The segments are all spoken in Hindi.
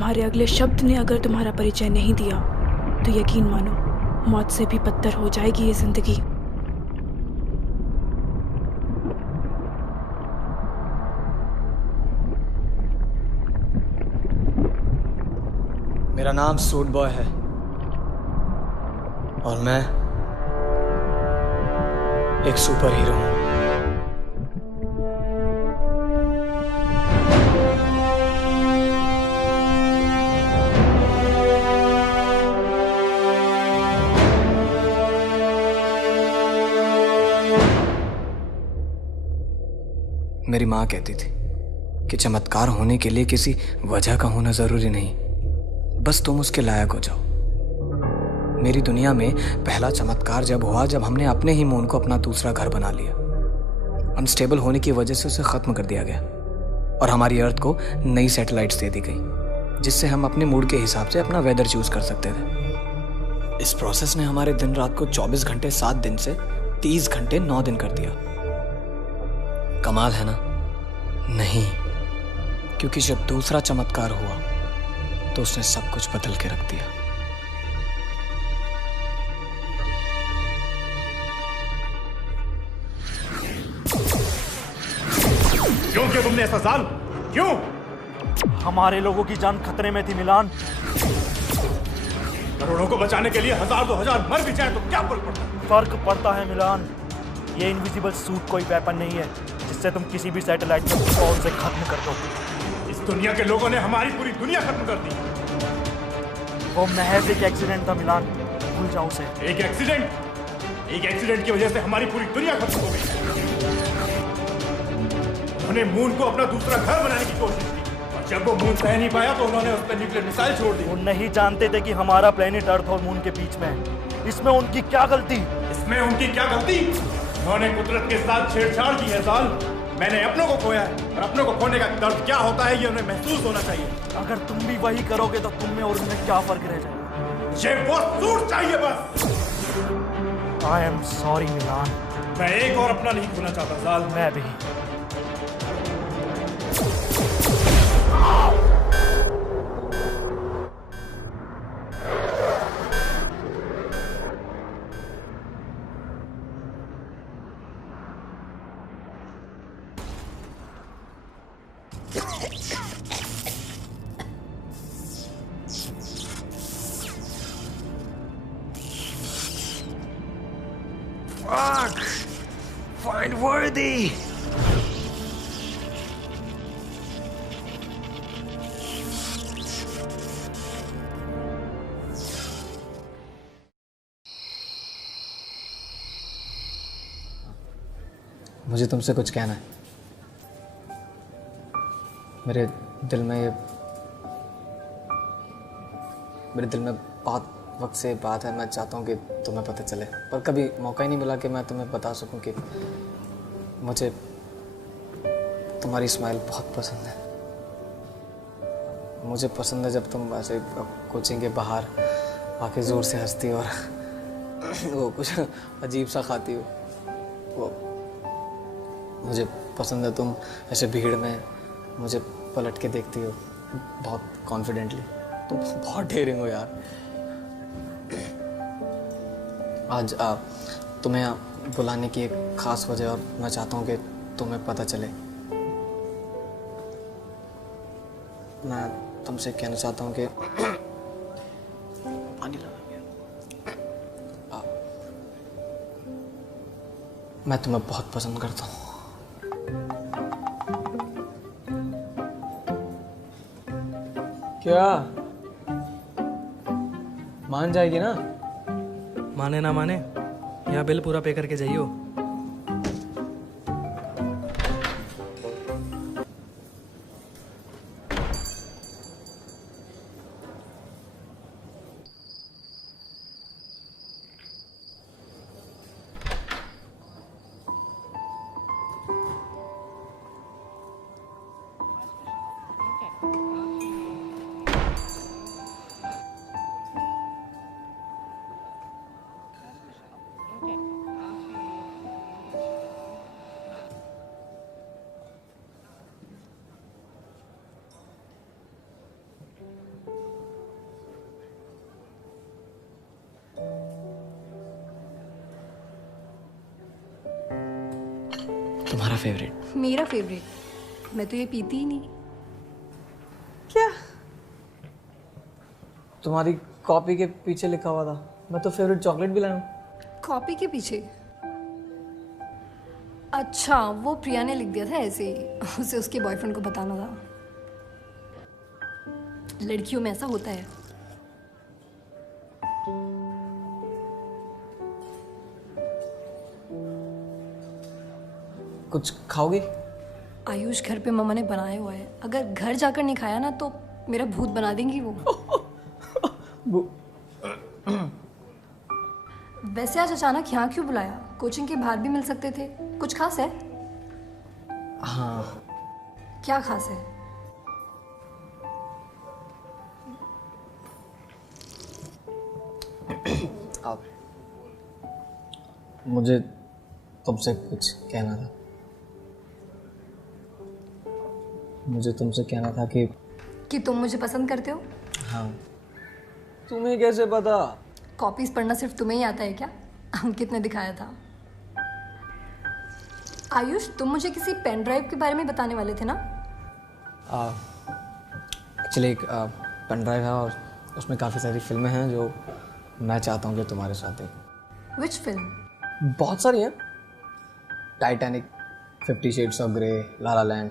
तुम्हारे अगले शब्द ने अगर तुम्हारा परिचय नहीं दिया तो यकीन मानो मौत से भी बदतर हो जाएगी ये जिंदगी। मेरा नाम सूट बॉय है और मैं एक सुपर हीरो हूं। मेरी माँ कहती थी कि चमत्कार होने के लिए किसी वजह का होना जरूरी नहीं, बस तुम उसके लायक हो जाओ। मेरी दुनिया में पहला चमत्कार जब हुआ जब हमने अपने ही मून को अपना दूसरा घर बना लिया। अनस्टेबल होने की वजह से उसे खत्म कर दिया गया और हमारी अर्थ को नई सैटेलाइट्स दे दी गई जिससे हम अपने मूड के हिसाब से अपना वेदर चूज कर सकते थे। इस प्रोसेस ने हमारे दिन रात को 24 घंटे 7 दिन से 30 घंटे 9 दिन कर दिया। कमाल है ना? नहीं, क्योंकि जब दूसरा चमत्कार हुआ तो उसने सब कुछ बदल के रख दिया। क्यों किया तुमने ऐसा साल? क्यों? हमारे लोगों की जान खतरे में थी मिलान। करोड़ों को बचाने के लिए 1000 2000 मर भी जाए तो क्या फर्क पड़ता है? फर्क पड़ता है मिलान। ये इनविजिबल सूट कोई वेपन नहीं है जिससे तुम किसी भी सैटेलाइट को फौरन से खत्म कर दो। इस दुनिया के लोगों ने हमारी पूरी दुनिया खत्म कर दी। वो महज एक एक्सीडेंट था मिलान, भूल जाओ उसे। एक एक्सीडेंट की वजह से हमारी पूरी दुनिया खत्म हो गई। उन्होंने मून को अपना दूसरा घर बनाने की कोशिश की और जब वो मून सह नहीं पाया तो उन्होंने उस पर न्यूक्लियर मिसाइल छोड़ दी। वो नहीं जानते थे कि हमारा प्लेनेट अर्थ और मून के बीच में है। इसमें उनकी क्या गलती? उन्होंने कुदरत के साथ छेड़छाड़ की है साल। मैंने अपनों को खोया है और अपनों को खोने का दर्द क्या होता है ये उन्हें महसूस होना चाहिए। अगर तुम भी वही करोगे तो तुम में और उनमें क्या फर्क रह जाएगा? मुझे वो सूट चाहिए बस। आई एम सॉरी मिलान। मैं एक और अपना नहीं खोना चाहता साल। मैं भी। Fuck! Find worthy! मुझे तुमसे कुछ कहना है। मेरे दिल में बहुत वक्त से बात है। मैं चाहता हूँ कि तुम्हें पता चले, पर कभी मौका ही नहीं मिला कि मैं तुम्हें बता सकूं कि मुझे तुम्हारी स्माइल बहुत पसंद है। मुझे पसंद है जब तुम ऐसे कोचिंग के बाहर आके ज़ोर से हंसती और वो कुछ अजीब सा खाती हो। वो मुझे पसंद है तुम ऐसे भीड़ में मुझे पलट के देखती हो बहुत कॉन्फिडेंटली। तुम बहुत डेयरिंग हो यार। आज तुम्हें बुलाने की एक ख़ास वजह और मैं चाहता हूँ कि तुम्हें पता चले। मैं तुमसे कहना चाहता हूँ कि पानी लगा गया। मैं तुम्हें बहुत पसंद करता हूँ। क्या मान जाएगी ना? माने ना माने, यहाँ बिल पूरा पे करके जाइयो। तुम्हारा फेवरेट। मेरा फेवरेट? मैं तो ये पीती ही नहीं। क्या? तुम्हारी कॉपी के पीछे लिखा हुआ था, मैं तो फेवरेट चॉकलेट भी लाया। कॉपी के पीछे? अच्छा, वो प्रिया ने लिख दिया था ऐसे ही, उसे उसके बॉयफ्रेंड को बताना था। लड़कियों में ऐसा होता है। कुछ खाओगी? आयुष, घर पे मम्मा ने बनाया हुआ है, अगर घर जाकर नहीं खाया ना तो मेरा भूत बना देंगी वो। वैसे आज अचानक यहाँ क्यों बुलाया? कोचिंग के बाहर भी मिल सकते थे। कुछ खास है? हाँ। क्या खास है? आप, मुझे तुमसे कुछ कहना था। मुझे तुमसे कहना था कि तुम मुझे पसंद करते हो? हाँ। तुम्हें कैसे पता? कॉपीज पढ़ना सिर्फ तुम्हें ही आता है क्या? अंकित ने दिखाया था। आयुष, तुम मुझे किसी पेन ड्राइव के बारे में बताने वाले थे ना? एक्चुअली एक पेन ड्राइव है और उसमें काफ़ी सारी फिल्में हैं जो मैं चाहता हूँ कि तुम्हारे साथ देखूं। Which film? बहुत सारी हैं। Titanic, 50 shades of grey, La La Land,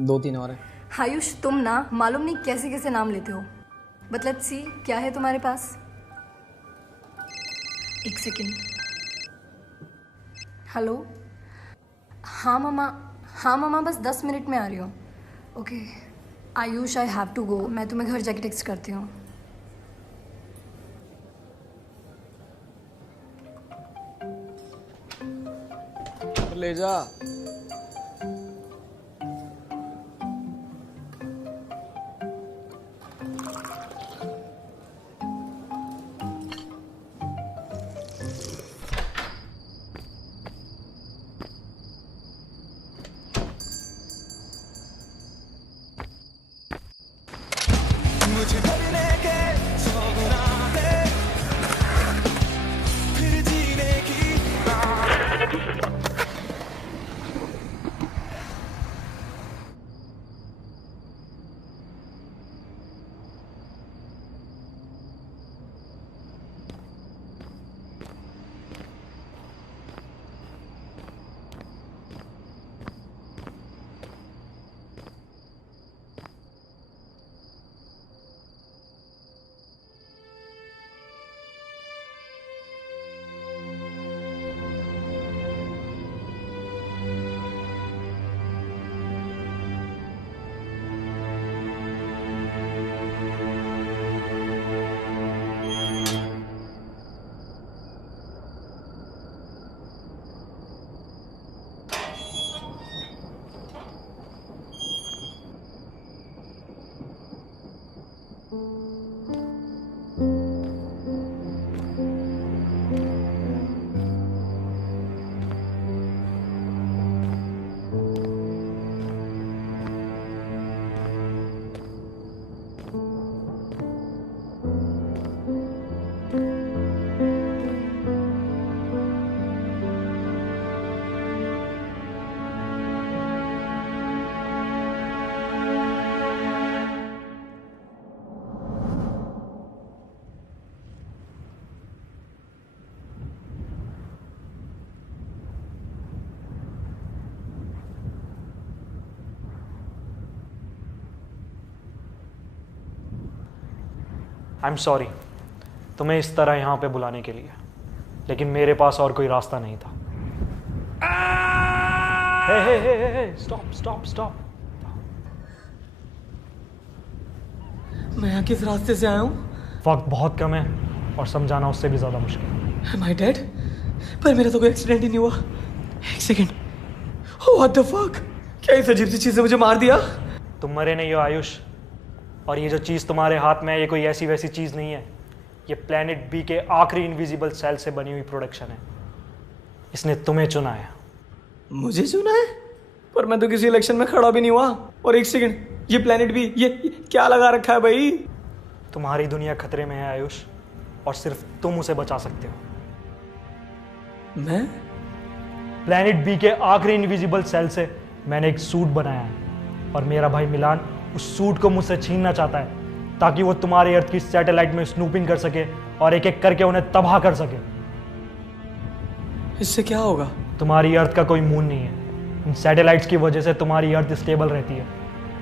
2-3 और हैं। आयुष, तुम ना मालूम नहीं कैसे कैसे नाम लेते हो। बट लेट्स सी, क्या है तुम्हारे पास? एक सेकेंड। हेलो। हाँ मामा, बस 10 मिनट में आ रही हूँ। Okay Ayush, I have to go. मैं तुम्हें घर जाके टेक्स्ट करती हूँ। ले जा। मुझे भरने के 100 गुना है, फिर जीने की आई एम सॉरी तुम्हें इस तरह यहाँ पे बुलाने के लिए, लेकिन मेरे पास और कोई रास्ता नहीं था। हे स्टॉप स्टॉप स्टॉप। मैं यहाँ किस रास्ते से आया हूँ? वक्त बहुत कम है और समझाना उससे भी ज़्यादा मुश्किल। Am I dead? पर मेरा तो कोई एक्सीडेंट ही नहीं हुआ। एक सेकेंड। What the fuck? क्या इस अजीब सी चीज़ ने मुझे मार दिया? तुम मरे नहीं हो आयुष, और ये जो चीज़ तुम्हारे हाथ में है ये कोई ऐसी वैसी चीज़ नहीं है। ये प्लेनेट बी के आखिरी इनविजिबल सेल से बनी हुई प्रोडक्शन है। इसने तुम्हें चुना है। मुझे चुना है? पर मैं तो किसी इलेक्शन में खड़ा भी नहीं हुआ। और एक सेकेंड, ये प्लेनेट बी ये क्या लगा रखा है भाई? तुम्हारी दुनिया खतरे में है आयुष, और सिर्फ तुम उसे बचा सकते हो। मैं? प्लैनेट बी के आखिरी इनविजिबल सेल से मैंने एक सूट बनाया है और मेरा भाई मिलान उस सूट को मुझसे छीनना चाहता है ताकि वो तुम्हारे अर्थ की सैटेलाइट में स्नूपिंग कर सके और एक एक करके उन्हें तबाह कर सके। इससे क्या होगा? तुम्हारी अर्थ का कोई मून नहीं है। इन सैटेलाइट्स की वजह से तुम्हारी अर्थ स्टेबल रहती है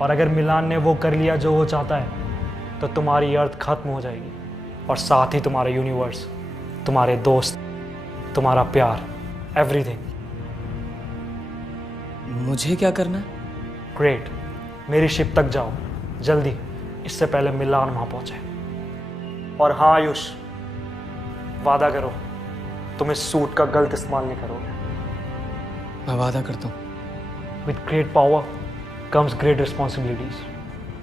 और अगर मिलान ने वो कर लिया जो वो चाहता है तो तुम्हारी अर्थ खत्म हो जाएगी और साथ ही तुम्हारा यूनिवर्स, तुम्हारे दोस्त, तुम्हारा प्यार, एवरीथिंग। मुझे क्या करना है? ग्रेट, मेरी शिप तक जाओ जल्दी, इससे पहले मिलान वहां पहुंचे। और हाँ आयुष, वादा करो तुम इस सूट का गलत इस्तेमाल नहीं करोगे। मैं वादा करता हूँ। With great power comes great responsibilities.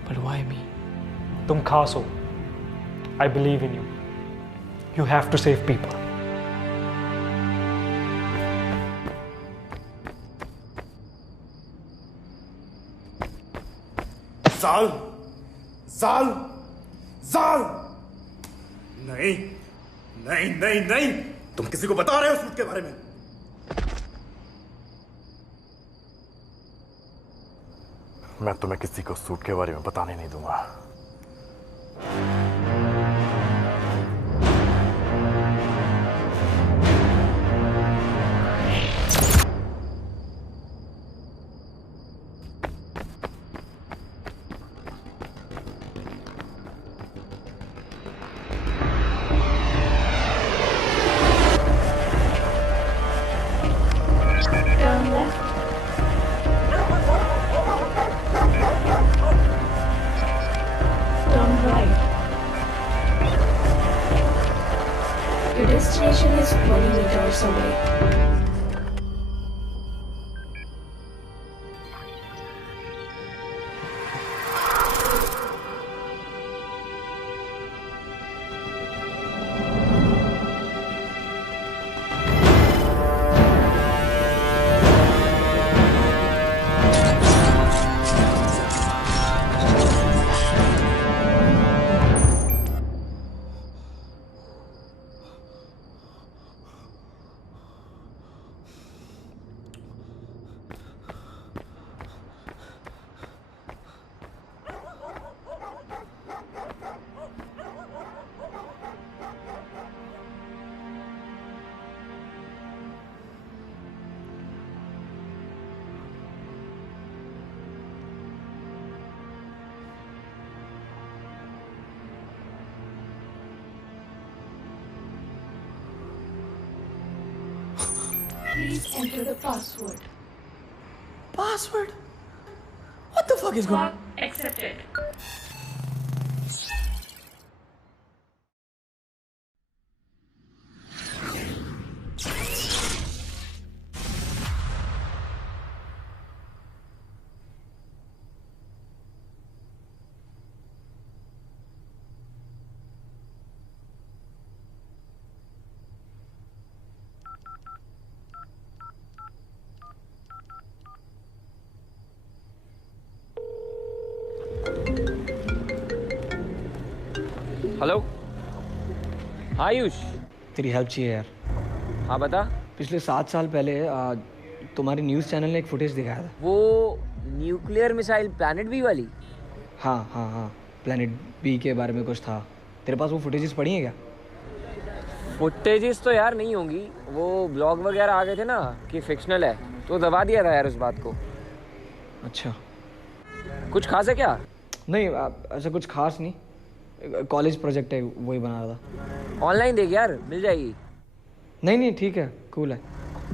But why me? तुम खास हो। I believe in you. You have to save people. जाल, जाल, जाल। नहीं, नहीं, नहीं, नहीं, तुम किसी को बता रहे हो सूट के बारे में? मैं तुम्हें किसी को सूट के बारे में बताने नहीं दूंगा। Turn left. Turn right. Your destination is 20 meters away. Please enter the password. Password? What the fuck is going on? Accepted. Hello Ayush. तेरी हेल्प चाहिए यार। हाँ बता। पिछले 7 साल पहले तुम्हारे न्यूज़ चैनल ने एक फुटेज दिखाया था। वो न्यूक्लियर मिसाइल प्लैनेट बी वाली? हाँ हाँ हाँ, प्लैनेट बी के बारे में कुछ था। तेरे पास वो फुटेजेस पड़ी हैं क्या? फुटेजेस तो यार नहीं होंगी, वो ब्लॉग वगैरह आ गए थे ना कि फिक्शनल है, तो दबा दिया था यार उस बात को। अच्छा, कुछ खास है क्या? नहीं ऐसा कुछ खास नहीं, कॉलेज प्रोजेक्ट है वही बना रहा था। ऑनलाइन देख यार, मिल जाएगी। नहीं नहीं ठीक है, कूल है।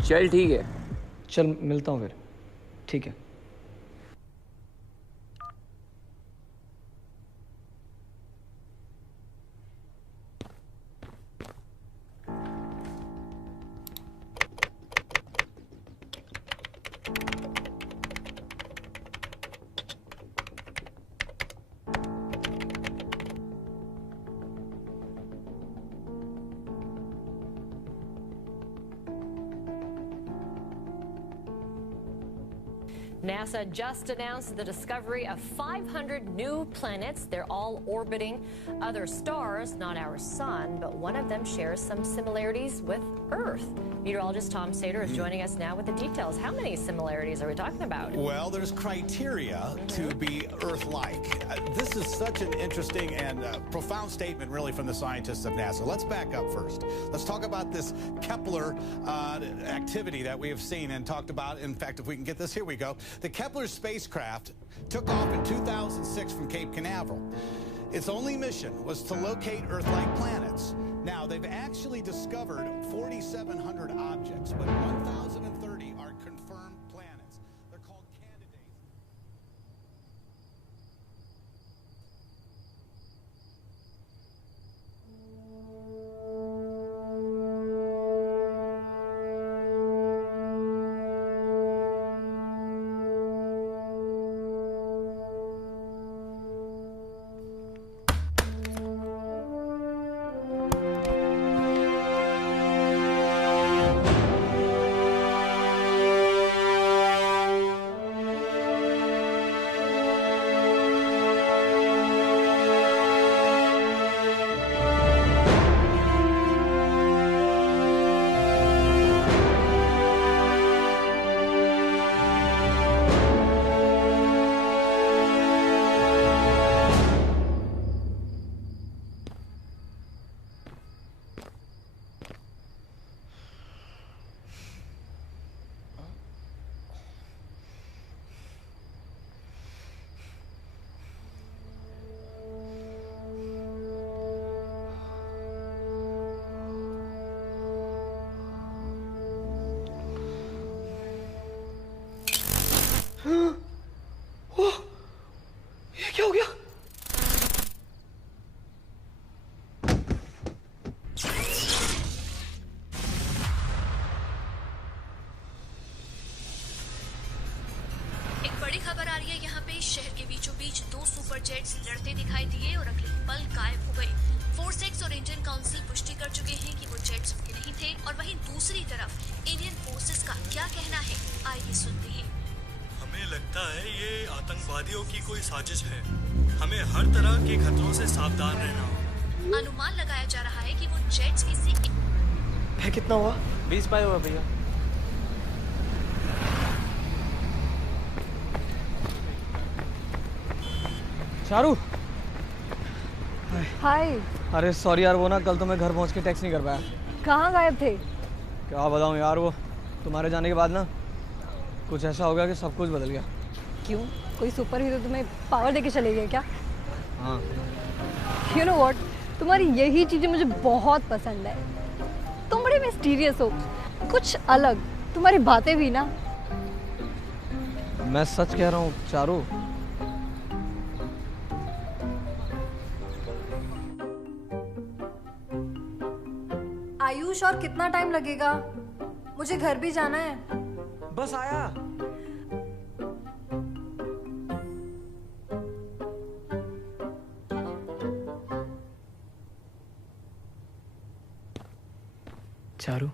चल ठीक है। चल मिलता हूँ फिर। ठीक है। NASA just announced the discovery of 500 new planets. They're all orbiting other stars, not our sun, but one of them shares some similarities with Earth. Meteorologist Tom Sater is joining us now with the details. How many similarities are we talking about? Well, there's criteria to be Earth-like. This is such an interesting and profound statement, really, from the scientists of NASA. Let's back up first. Let's talk about this Kepler activity that we have seen and talked about. In fact, if we can get this, here we go. The Kepler spacecraft took off in 2006 from Cape Canaveral. Its only mission was to locate Earth-like planets. Now, they've actually discovered 4,700 objects, but 1,030 are confirmed planets. They're called candidates. ये क्या हो गया? एक बड़ी खबर आ रही है यहाँ पे। शहर के बीचों बीच 2 सुपर जेट्स लड़ते दिखाई दिए और अगले पल गायब हो गए। फोर्सेक्स और इंडियन काउंसिल पुष्टि कर चुके हैं कि वो जेट्स उनके नहीं थे। और वहीं दूसरी तरफ इंडियन फोर्सेस का क्या कहना है, आइए सुनते हैं। हमें लगता है ये आतंकवादियों की कोई साजिश है। हमें हर तरह के खतरों से सावधान रहना होगा। अनुमान लगाया जा रहा है कि वो जेट्स किसी है कितना हुआ? 20 पाए हुआ भैया। चारू। हाय। अरे सॉरी यार, वो ना कल तो मैं घर पहुंच के टैक्स नहीं कर पाया। कहाँ गायब थे? क्या बताऊं यार, वो तुम्हारे जाने के बाद ना कुछ ऐसा हो गया कि सब कुछ बदल गया। क्यों? कोई सुपर हीरो तुम्हें पावर देके चले गए क्या? हाँ। यू नो व्हाट, तुम्हारी यही चीज़ें मुझे बहुत पसंद है। तुम बड़े मिस्टीरियस हो, कुछ अलग। तुम्हारी बातें भी ना। मैं सच कह रहा हूँ चारू। आयुष, और कितना टाइम लगेगा? मुझे घर भी जाना है। बस आया। Charu,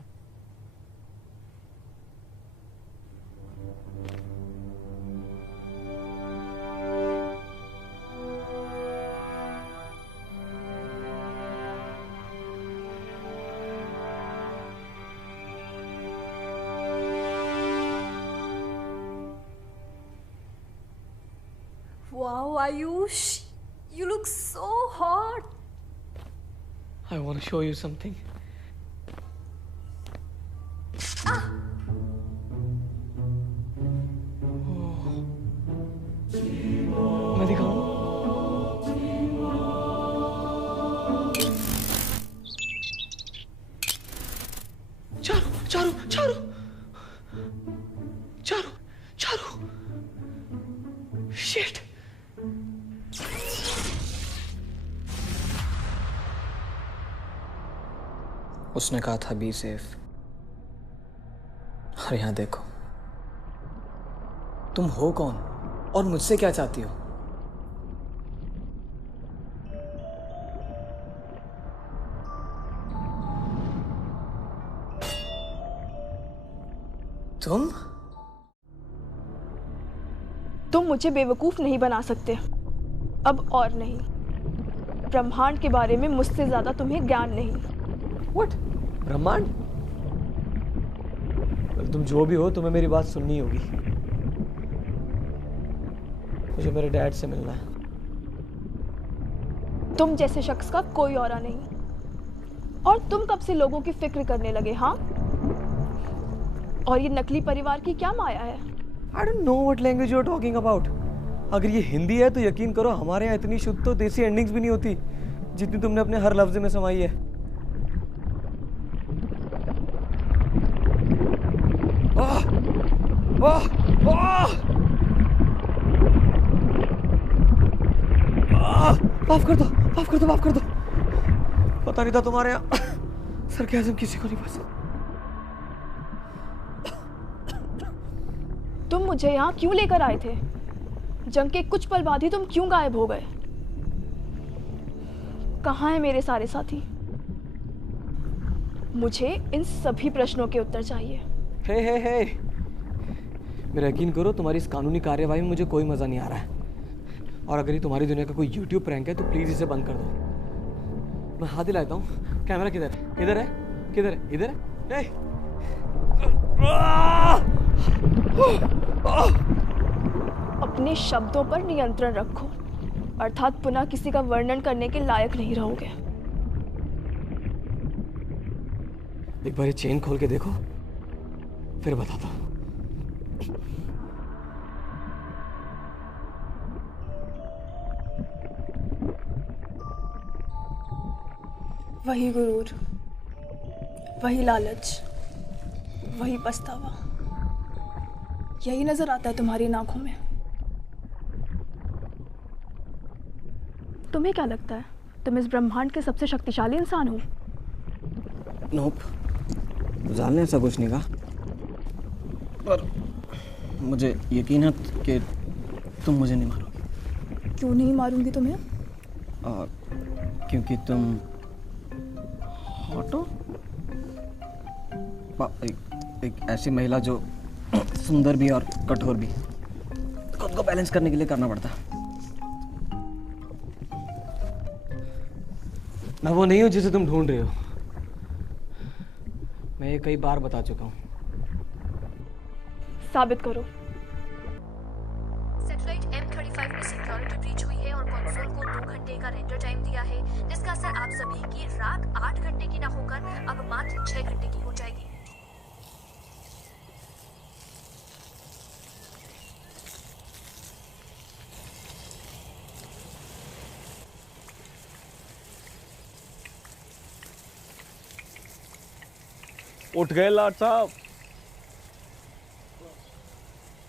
Wow, Ayush, you look so hot. I want to show you something. मैं दिखाऊं? चारू, चारू, चारू, चारू, चारू, शिट। उसने कहा था बी सेफ। और यहाँ देखो, तुम हो कौन और मुझसे क्या चाहती हो? तुम तुम मुझे बेवकूफ़ नहीं बना सकते, अब और नहीं। ब्रह्मांड के बारे में मुझसे ज़्यादा तुम्हें ज्ञान नहीं। What? ब्रह्मांड? तुम जो भी हो, तुम्हें मेरी बात सुननी होगी। मुझे मेरे डैड से मिलना है। तुम जैसे शख्स का कोई औरा नहीं। और तुम कब से लोगों की फिक्र करने लगे, हाँ? और ये नकली परिवार की क्या माया है? I don't know what language you are talking about. अगर ये हिंदी है तो यकीन करो हमारे यहाँ इतनी शुद्ध तो देसी एंडिंग्स भी नहीं होती जितनी तुमने अपने हर लफ्ज में समाई है। माफ कर दो, माफ कर दो, माफ कर दो। पता नहीं था तुम्हारे यहाँ सरकाज़म किसी को नहीं पसंद। तुम मुझे यहाँ क्यों लेकर आए थे? जंग के कुछ पल बाद ही तुम क्यों गायब हो गए? कहाँ हैं मेरे सारे साथी? मुझे इन सभी प्रश्नों के उत्तर चाहिए। हे मेरा यकीन करो, तुम्हारी इस कानूनी कार्यवाही में मुझे कोई मजा नहीं आ रहा है। और अगर ये तुम्हारी दुनिया का कोई YouTube प्रैंक है तो प्लीज इसे बंद कर दो। मैं हाथ दिलाता हूँ। कैमरा किधर है? इधर है? किधर है? इधर है? अपने शब्दों पर नियंत्रण रखो, अर्थात पुनः किसी का वर्णन करने के लायक नहीं रहोगे। एक बार ये चेन खोल के देखो, फिर बताता हूँ। वही गुरूर, वही लालच, वही पछतावा, यही नजर आता है तुम्हारी आंखों में। तुम्हें क्या लगता है तुम इस ब्रह्मांड के सबसे शक्तिशाली इंसान हो? नोप, जाल ने ऐसा कुछ नहीं कहा, पर मुझे यकीन है कि तुम मुझे नहीं मारोगी। क्यों नहीं मारूंगी तुम्हें? क्योंकि तुम हॉट हो। एक ऐसी महिला जो सुंदर भी और कठोर भी, खुद को बैलेंस करने के लिए करना पड़ता है। मैं वो नहीं हूं जिसे तुम ढूंढ रहे हो। मैं ये कई बार बता चुका हूं। साबित करो। सैटेलाइट M35 में सिक्योरिटी ब्रीच हुई है और कंसोल को 2 घंटे का रेंडर टाइम दिया है, जिसका असर आप सभी की रात 8 घंटे की ना होकर अब मात्र 6 घंटे की हो जाएगी। उठ गए लाट साहब?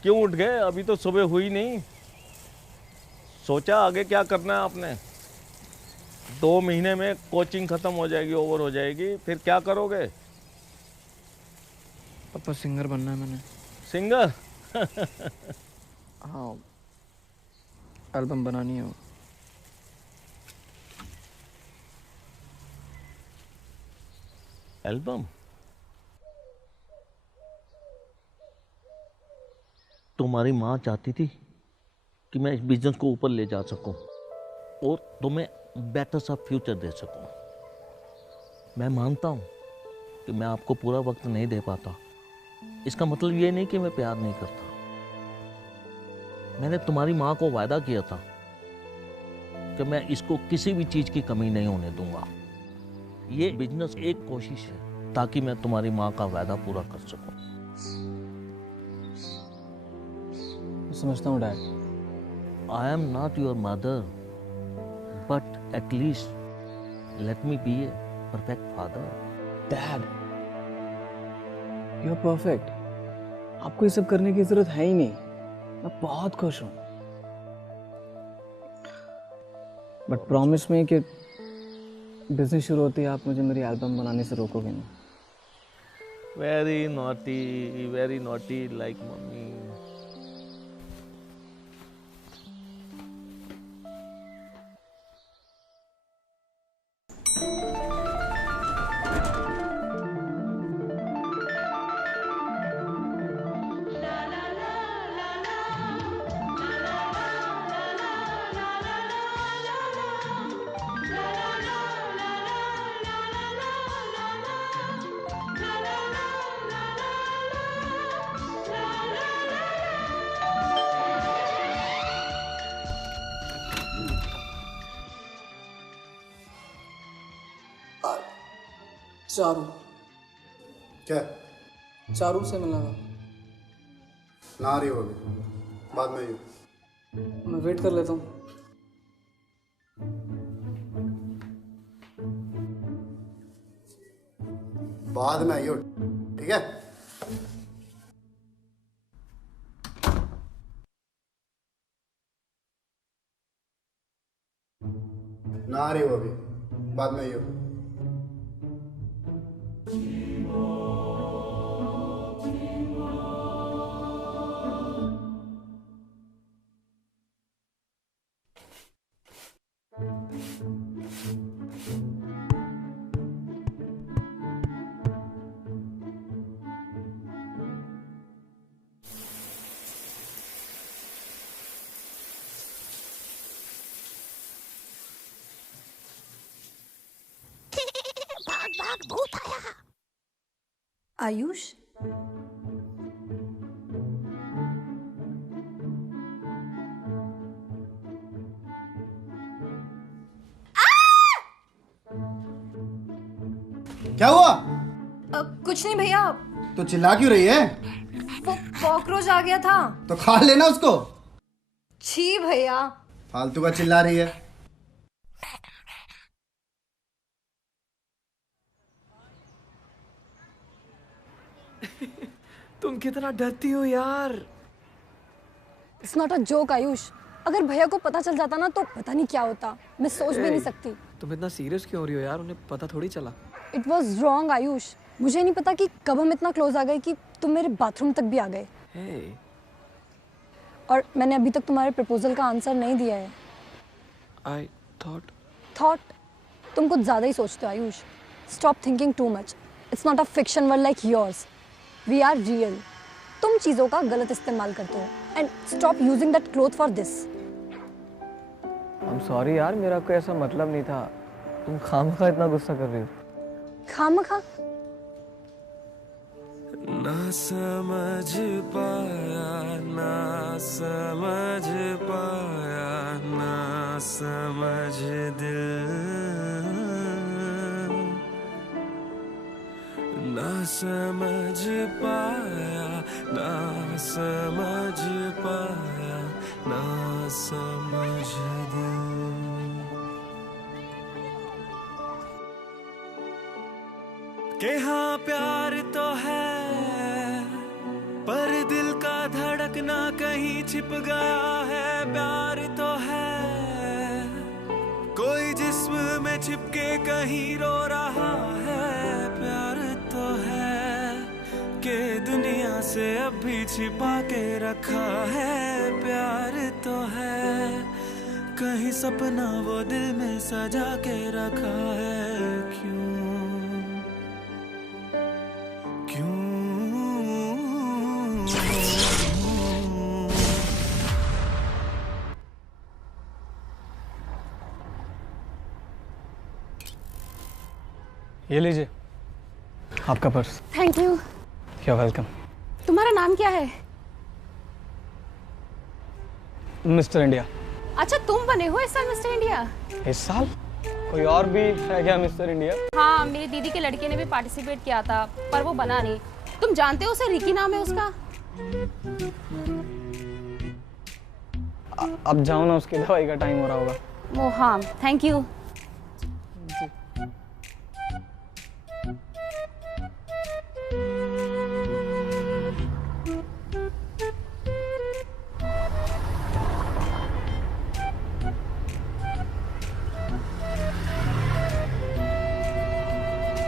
क्यों उठ गए? अभी तो सुबह हुई नहीं। सोचा आगे क्या करना है आपने? 2 महीने में कोचिंग खत्म हो जाएगी, ओवर हो जाएगी, फिर क्या करोगे? पापा सिंगर बनना है मैंने। सिंगर? हाँ, एल्बम बनानी है। एल्बम? तुम्हारी माँ चाहती थी कि मैं इस बिजनेस को ऊपर ले जा सकूं और तुम्हें बेटर सा फ्यूचर दे सकूं। मैं मानता हूं कि मैं आपको पूरा वक्त नहीं दे पाता। इसका मतलब ये नहीं कि मैं प्यार नहीं करता। मैंने तुम्हारी माँ को वादा किया था कि मैं इसको किसी भी चीज़ की कमी नहीं होने दूंगा। ये बिजनेस एक कोशिश है ताकि मैं तुम्हारी माँ का वादा पूरा कर सकूं। समझता हूँ dad. I am not your mother, but at least let me be a perfect father. Dad, you are perfect. आपको ये सब करने की जरूरत है ही नहीं। मैं बहुत खुश हूँ। बट प्रॉमिस में कि बिजनेस शुरू होती है आप मुझे मेरी एल्बम बनाने से रोकोगे नहीं। Very naughty like mummy. Charu. क्या? चारू से मिलना था। ना रही हो अभी, बाद में आइयो। मैं वेट कर लेता हूँ। बाद में आइयो, ठीक है? ना रही हो अभी, बाद में आइयो। भाग भूत आया। आयुष, क्या हुआ? कुछ नहीं भैया, तो चिल्ला क्यों रही है? वो कॉकरोच आ गया था। तो खा लेना उसको। छी भैया, फालतू का चिल्ला रही है। तुम कितना डरती हो यार। It's not a joke Ayush. अगर भैया को पता चल जाता ना तो पता नहीं क्या होता। मैं सोच भी नहीं सकती। तुम इतना सीरियस क्यों हो रही हो यार? उन्हें पता थोड़ी चला। It was wrong Ayush. मुझे नहीं पता कि कब हम इतना क्लोज आ गए कि तुम मेरे बाथरूम तक भी आ गए। hey. और मैंने अभी तक तुम्हारे प्रपोजल का आंसर नहीं दिया है। I thought तुम कुछ ज्यादा ही सोचते हो Ayush. Stop thinking too much. It's not a fiction world like yours. We are real. तुम चीजों का गलत इस्तेमाल करते हो and stop using that cloth for this. I'm sorry यार, मेरा कोई ऐसा मतलब नहीं था। तुम खामखा इतना गुस्सा कर रही हो। खामखा? ना समझ पाया, ना समझ पाया, ना समझ दिल, ना समझ पाया, ना समझ पाया, ना समझ दिल। के हाँ प्यार तो है, पर दिल का धड़कना कहीं छिप गया है। प्यार तो है, कोई जिस्म में छिपके कहीं रो रहा है। प्यार तो है, के दुनिया से अब भी छिपा के रखा है। प्यार तो है, कहीं सपना वो दिल में सजा के रखा है। क्यों ये लीजिए आपका purse. Thank you. You're welcome। तुम्हारा नाम क्या है? Mister India. अच्छा, तुम बने हो इस साल मिस्टर इंडिया? इस साल? कोई और भी है क्या मिस्टर इंडिया? हाँ, मेरी दीदी के लड़के ने भी पार्टिसिपेट किया था पर वो बना नहीं। तुम जानते हो उसे? रिकी नाम है उसका। अब जाओ ना, उसकी दवाई का टाइम हो रहा होगा। वो हाँ, थैंक यू।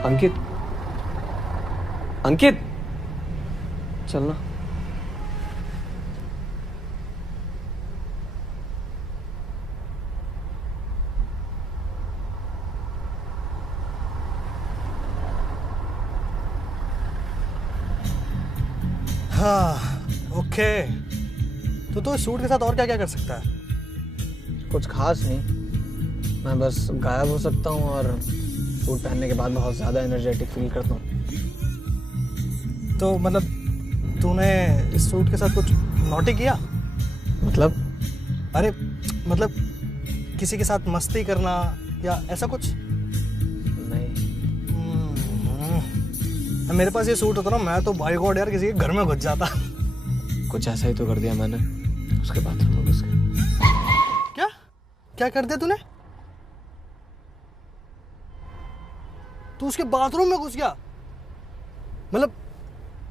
अंकित, अंकित, चलना। हाँ, ओके। तो इस सूट के साथ और क्या क्या कर सकता है? कुछ खास नहीं, मैं बस गायब हो सकता हूँ और सूट पहनने के बाद बहुत ज़्यादा एनर्जेटिक फील करता हूँ। तो मतलब तूने इस सूट के साथ कुछ नॉटी किया? मतलब? अरे मतलब किसी के साथ मस्ती करना या ऐसा कुछ? नहीं। मेरे पास ये सूट होता ना, मैं तो भाई गॉड यार किसी के घर में घुस जाता। कुछ ऐसा ही तो कर दिया मैंने उसके बाथरूम में घुस के। क्या क्या कर दिया तूने? तू उसके बाथरूम में घुस गया? मतलब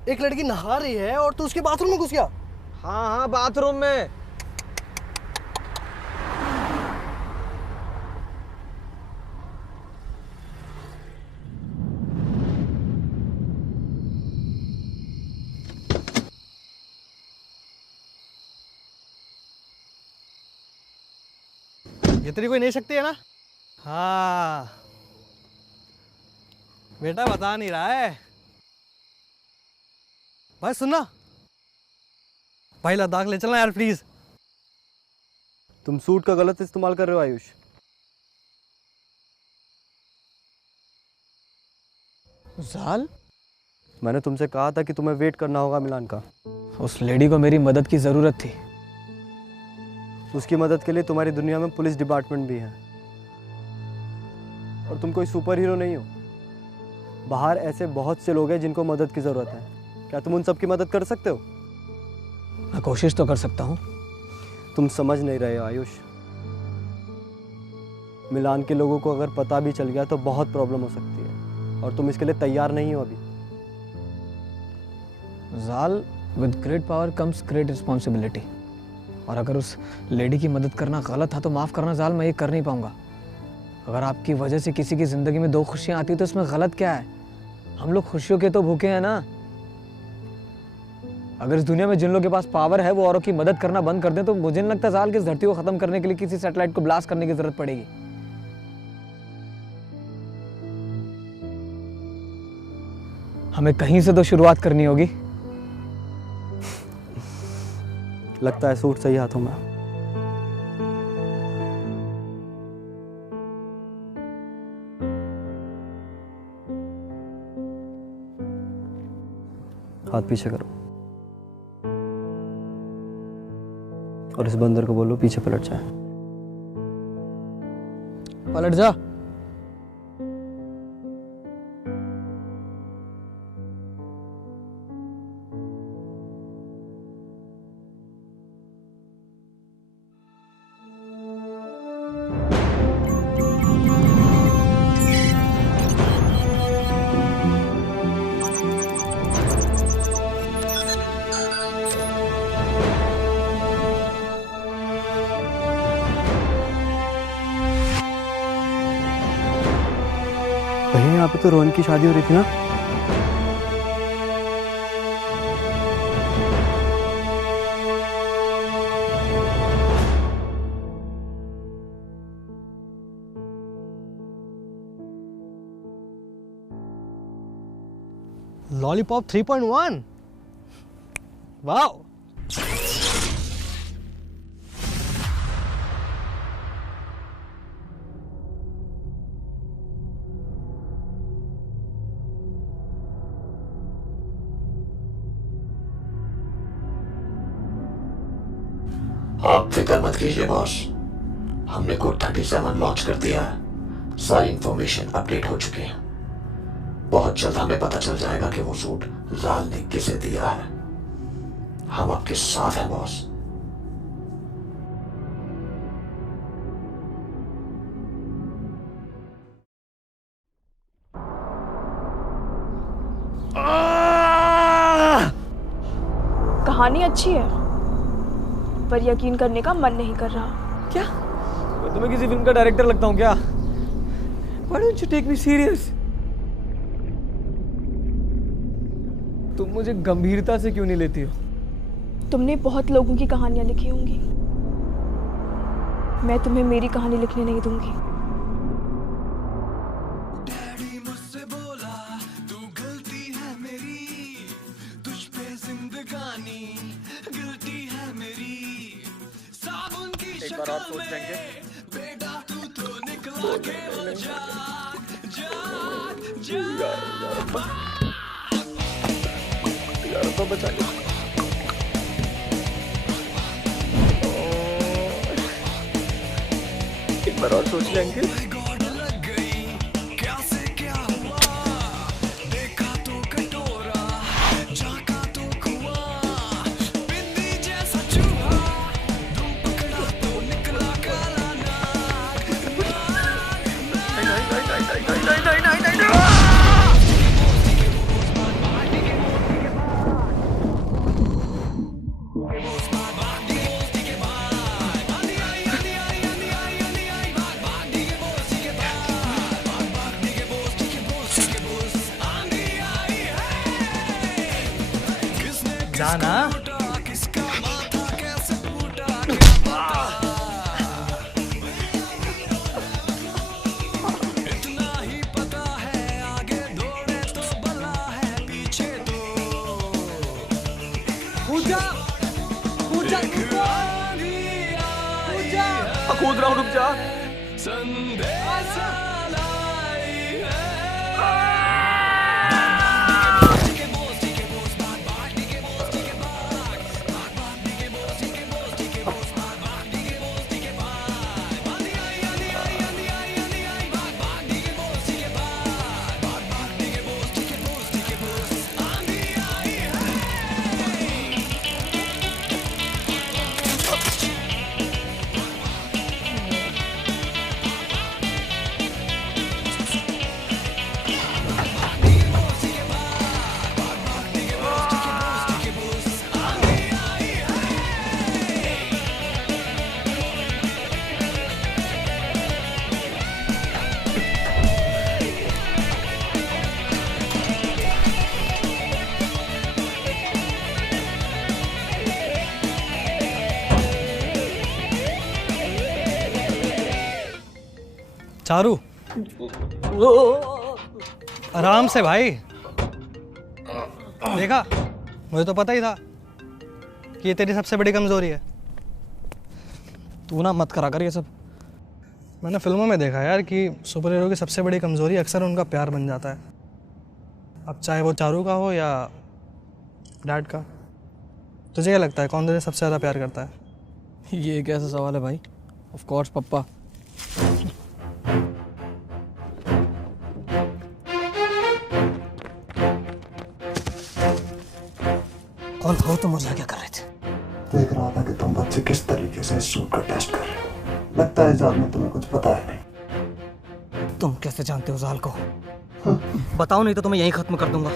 एक लड़की नहा रही है और तू उसके बाथरूम में घुस गया? हाँ बाथरूम में। ये तेरी कोई नहीं सकती है ना? हाँ बेटा बता नहीं रहा है भाई। सुनना भाई, लद्दाख ले चलना यार प्लीज। तुम सूट का गलत इस्तेमाल कर रहे हो आयुष। जाल, मैंने तुमसे कहा था कि तुम्हें वेट करना होगा मिलान का। उस लेडी को मेरी मदद की जरूरत थी। उसकी मदद के लिए तुम्हारी दुनिया में पुलिस डिपार्टमेंट भी है और तुम कोई सुपर हीरो नहीं हो। बाहर ऐसे बहुत से लोग हैं जिनको मदद की ज़रूरत है। क्या तुम उन सब की मदद कर सकते हो? मैं कोशिश तो कर सकता हूँ। तुम समझ नहीं रहे हो आयुष। मिलान के लोगों को अगर पता भी चल गया तो बहुत प्रॉब्लम हो सकती है और तुम इसके लिए तैयार नहीं हो अभी। जाल, with great power comes great responsibility. और अगर उस लेडी की मदद करना गलत था तो माफ़ करना जाल, मैं ये कर नहीं पाऊंगा। अगर आपकी वजह से किसी की ज़िंदगी में दो खुशियाँ आती तो इसमें गलत क्या है? हम लोग खुशियों के तो भूखे हैं ना। अगर इस दुनिया में जिन लोगों के पास पावर है वो औरों की मदद करना बंद कर दें तो मुझे नहीं लगता जाल कि इस धरती को ख़त्म करने के लिए किसी सैटेलाइट को ब्लास्ट करने की ज़रूरत पड़ेगी। हमें कहीं से तो शुरुआत करनी होगी। लगता है सूट सही हाथों में। हाथ पीछे करो और इस बंदर को बोलो पीछे पलट जाए। पलट जा। भैया यहाँ पे तो रोहन की शादी हो रही थी ना? लॉलीपॉप 3.1। वाओ। आप फिक्र मत कीजिए बॉस, हमने कोड 37 लॉन्च कर दिया है। सारी इंफॉर्मेशन अपडेट हो चुकी है। बहुत जल्द हमें पता चल जाएगा कि वो सूट जाल ने किसे दिया है। हम आपके साथ हैं बॉस। कहानी अच्छी है पर यकीन करने का मन नहीं कर रहा। क्या मैं तुम्हें किसी फिल्म का डायरेक्टर लगता हूँ क्या? Why don't you take me serious? तुम मुझे गंभीरता से क्यों नहीं लेती हो? तुमने बहुत लोगों की कहानियां लिखी होंगी, मैं तुम्हें मेरी कहानी लिखने नहीं दूंगी। एक बार आप सोच लेंगे। यार तो बचा लो। एक बार और सोच लेंगे। जाना। कूद रहा हूँ, रुक जा। चारू, आराम से भाई। देखा, मुझे तो पता ही था कि ये तेरी सबसे बड़ी कमजोरी है। तू ना मत करा कर ये सब। मैंने फिल्मों में देखा यार कि सुपर हीरो की सबसे बड़ी कमजोरी अक्सर उनका प्यार बन जाता है। अब चाहे वो चारू का हो या डैड का। तुझे क्या लगता है कौन तुझे सबसे ज़्यादा प्यार करता है? ये कैसा सवाल है भाई? ऑफ कोर्स पप्पा। कौन था तुम और क्या कर रहे थे? देख रहा था कि तुम बच्चे किस तरीके से इस सूट का टेस्ट कर रहे हो। लगता है जाल में तुम्हें कुछ पता है नहीं। तुम कैसे जानते हो जाल को? बताओ नहीं तो तुम्हें यहीं खत्म कर दूंगा।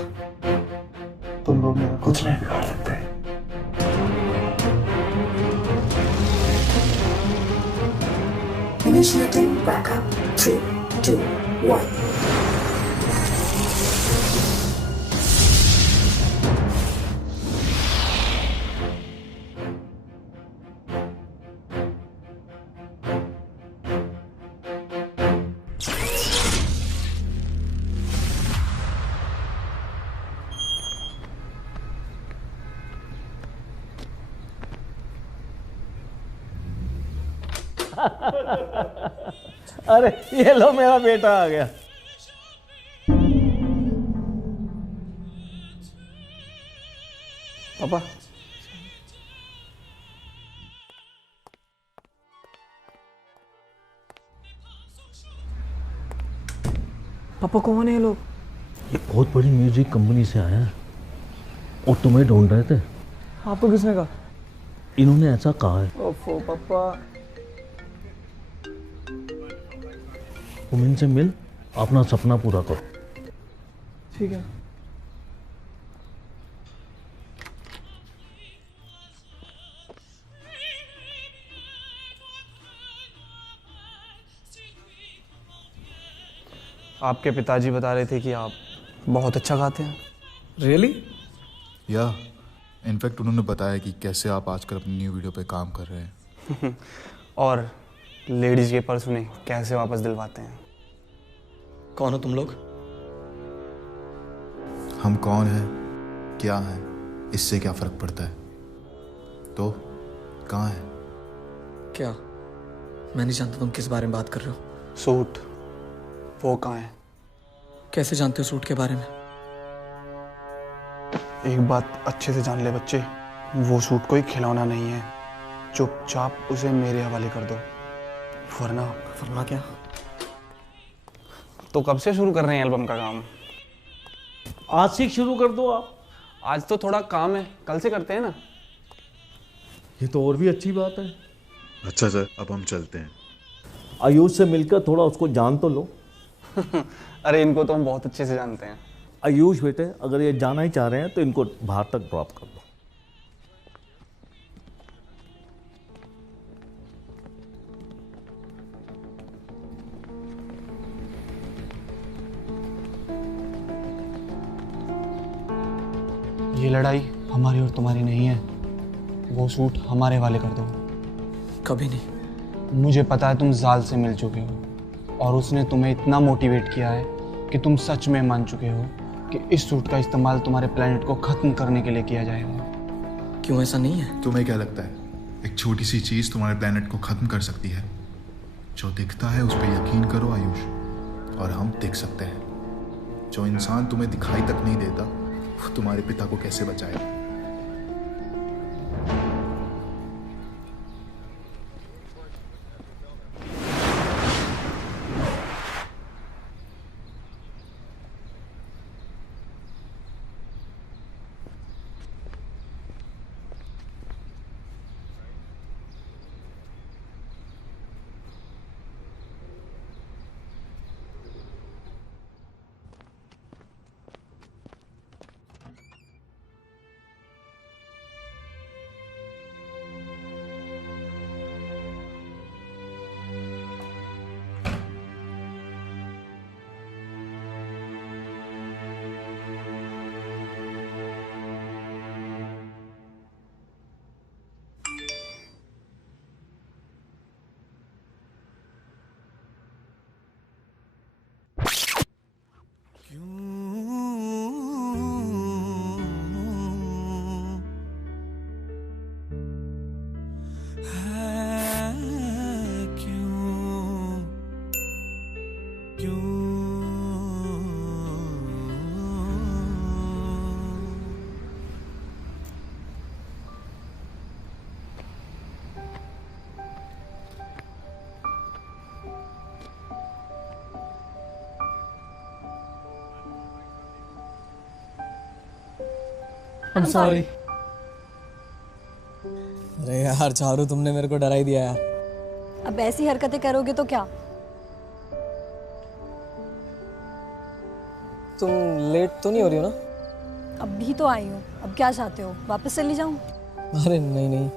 तुम लोग मेरा कुछ नहीं बिगाड़ सकते। Initiating backup. 3, 2, 1. अरे ये लो, मेरा बेटा आ गया। पापा, पापा कौन है ये लोग? ये बहुत बड़ी म्यूजिक कंपनी से आया है और तुम्हें ढूंढ रहे थे। आपको किसने कहा? इन्होंने ऐसा कहा है। ओफो पापा। तुम इनसे मिल, अपना सपना पूरा करो। ठीक है। आपके पिताजी बता रहे थे कि आप बहुत अच्छा गाते हैं। रियली? या इनफैक्ट उन्होंने बताया कि कैसे आप आजकल अपनी न्यू वीडियो पे काम कर रहे हैं। और लेडीज के पर्स उन्हें कैसे वापस दिलवाते हैं। कौन हो तुम लोग? हम कौन हैं, क्या हैं, इससे क्या फर्क पड़ता है? तो कहाँ है? क्या? मैं नहीं जानता तुम किस बारे में बात कर रहे हो। सूट, वो कहाँ है? कैसे जानते हो सूट के बारे में? एक बात अच्छे से जान ले बच्चे, वो सूट कोई खिलौना नहीं है। चुपचाप उसे मेरे हवाले कर दो, वरना क्या? तो कब से शुरू कर रहे हैं एल्बम का काम? आज से शुरू कर दो आप। आज तो थोड़ा काम है, कल से करते हैं ना। ये तो और भी अच्छी बात है। अच्छा सर, अब हम चलते हैं। आयुष से मिलकर थोड़ा उसको जान तो लो। अरे इनको तो हम बहुत अच्छे से जानते हैं। आयुष बेटे, अगर ये जाना ही चाह रहे हैं तो इनको बाहर तक ड्रॉप कर दो। ये लड़ाई हमारी और तुम्हारी नहीं है। वो सूट हमारे वाले कर दो। कभी नहीं। मुझे पता है तुम जाल से मिल चुके हो और उसने तुम्हें इतना मोटिवेट किया है कि तुम सच में मान चुके हो कि इस सूट का इस्तेमाल तुम्हारे प्लेनेट को खत्म करने के लिए किया जाएगा। क्यों ऐसा नहीं है? तुम्हें क्या लगता है एक छोटी सी चीज तुम्हारे प्लेनेट को खत्म कर सकती है? जो दिखता है उस पर यकीन करो आयुष, और हम देख सकते हैं। जो इंसान तुम्हें दिखाई तक नहीं देता वो तुम्हारे पिता को कैसे बचाएगा? I'm sorry. अरे यार चारू, तुमने मेरे को डरा ही दिया यार। अब ऐसी हरकतें करोगे तो क्या? तुम लेट तो नहीं हो रही हो ना? अभी तो आई हूँ, अब क्या चाहते हो, वापस चली जाऊँ? अरे नहीं नहीं।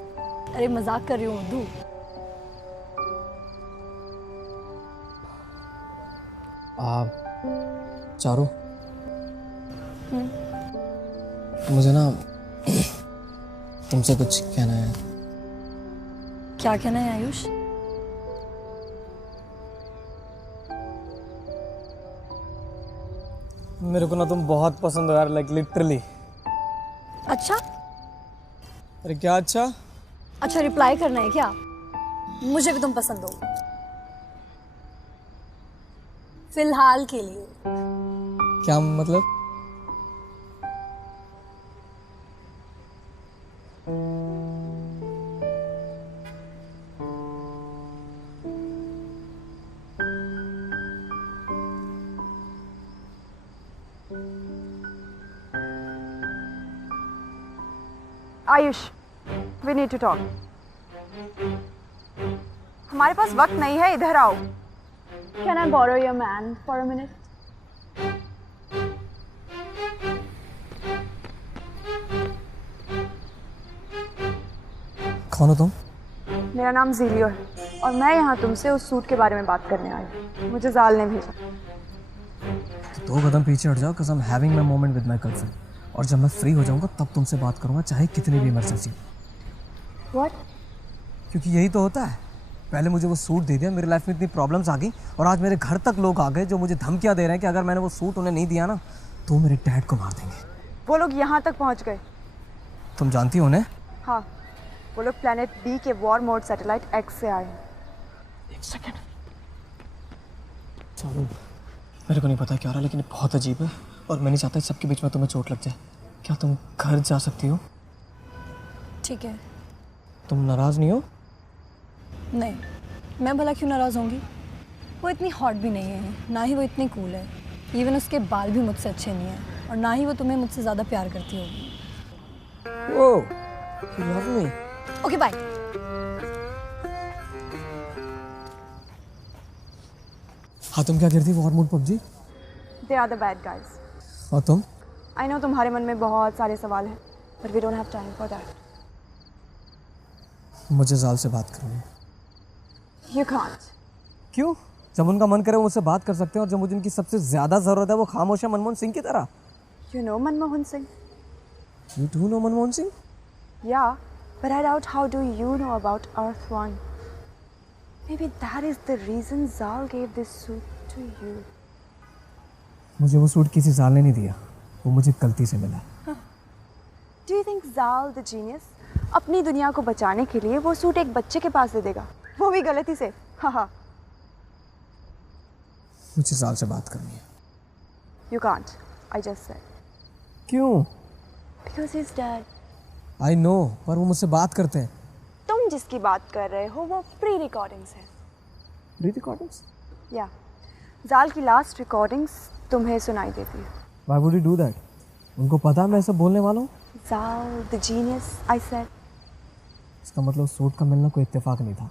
अरे मजाक कर रही हूँ मधु। चारू, मुझे ना तुमसे कुछ कहना है। क्या कहना है आयुष? मेरे को ना तुम बहुत पसंद हो यार, लाइक लिटरली। अच्छा? अरे क्या अच्छा? अच्छा रिप्लाई करना है क्या? मुझे भी तुम पसंद हो, फिलहाल के लिए। क्या मतलब? Ayush, we need to talk. हमारे पास वक्त नहीं है, इधर आओ। Can I borrow your man for a minute? कौन हो तुम? मेरा नाम ज़ीलियो है और मैं यहाँ तुमसे उस सूट के बारे में बात करने आई हूँ। मुझे जाल ने भेजा। तो 2 कदम पीछे हट जाओ, cause I'm having my moment with my girlfriend. और जब मैं फ्री हो जाऊंगा तब तुमसे बात करूंगा, चाहे कितनी भी इमरजेंसी। What? क्योंकि यही तो होता है। पहले मुझे वो सूट दे दिया, मेरी लाइफ में इतनी प्रॉब्लम्स आ गई, और आज मेरे घर तक लोग आ गए जो मुझे धमकियां दे रहे हैं कि अगर मैंने वो सूट उन्हें नहीं दिया ना तो मेरे डैड को मार देंगे। वो लोग यहाँ तक पहुँच गए। तुम जानती हो उन्हें? हाँ, वो लोग प्लेनेट बी के वॉर मोड सैटेलाइट एक्स से आए हैं। 1 सेकंड। चलो, मेरे को नहीं पता क्या रहा, लेकिन बहुत अजीब है और मैं नहीं चाहता सबके बीच में तुम्हें चोट लग जाए। क्या तुम घर जा सकती हो? ठीक है। तुम नाराज नहीं हो? नहीं, मैं भला क्यों नाराज होंगी? वो इतनी हॉट भी नहीं है, ना ही वो इतनी कूल है। इवन उसके बाल भी मुझसे अच्छे नहीं हैं, और ना ही वो तुम्हें मुझसे ज़्यादा प्यार करती होगी। Oh, you love me. Okay bye. हाँ, तुम क्या करती? War mode PUBG? They are the bad guys. और तुम? I know तुम्हारे मन में बहुत सारे सवाल हैं, but we don't have time for that. मुझे जाल से बात करनी है। You can't. क्यों? जब उनका मन करे वो मुझसे बात कर सकते हैं, और जब मुझे उनकी सबसे ज्यादा जरूरत है वो खामोश है, मनमोहन सिंह की तरह। You know Manmohan Singh? You do know Manmohan Singh? Yeah, but I doubt how do you know about Earth One? Maybe that is the reason Zal gave this suit to you. मुझे वो सूट किसी जाल ने नहीं दिया, वो मुझे गलती से मिला। Do you think Zal the genius अपनी दुनिया को बचाने के लिए वो सूट एक बच्चे के पास दे देगा, वो भी गलती से? हाँ। मुझे जाल से बात करनी है। You can't. I just said. क्यों? Because he's dead. I know, पर वो मुझसे बात करते हैं। तुम जिसकी बात कर रहे हो वो प्री रिकॉर्डिंग्स है। Pre recordings? या जाल की लास्ट रिकॉर्डिंग्स तुम्हें सुनाई देती है। Why would you do that? उनको पता है मैं ऐसा बोलने वाला हूँ? Zal the genius, I said. इसका मतलब सूट का मिलना कोई इत्तेफाक नहीं था,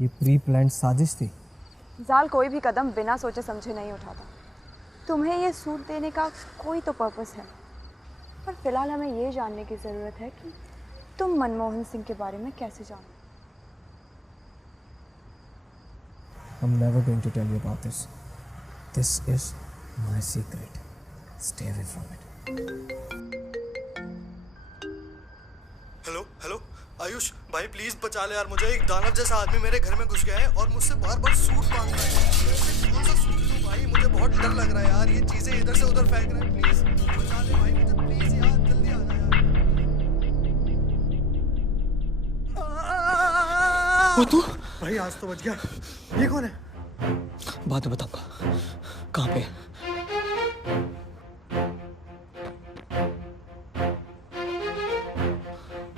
ये प्री प्लान्ड साजिश थी। जाल कोई भी कदम बिना सोचे समझे नहीं उठाता। तुम्हें ये सूट देने का कोई तो पर्पस है, पर फिलहाल हमें ये जानने की ज़रूरत है कि तुम मनमोहन सिंह के बारे में कैसे जानो। I'm never going to tell you about this. This is my secret. Stay away from it. Hello hello Ayush भाई प्लीज बचा ले यार मुझे। एक दानव जैसा आदमी मेरे घर में घुस गया है और मुझसे बार बार सूट मांग रहा है। कौन सा सूट दूं भाई, मुझे बहुत डर लग रहा है यार। ये चीजें इधर से उधर फेंक रहा है। प्लीज बचा ले भाई मुझे, प्लीज यार जल्दी आ जा यार। वो तू? भाई आज तो बच गया। ये कौन है? बाद में बताऊंगा। कहाँ पे?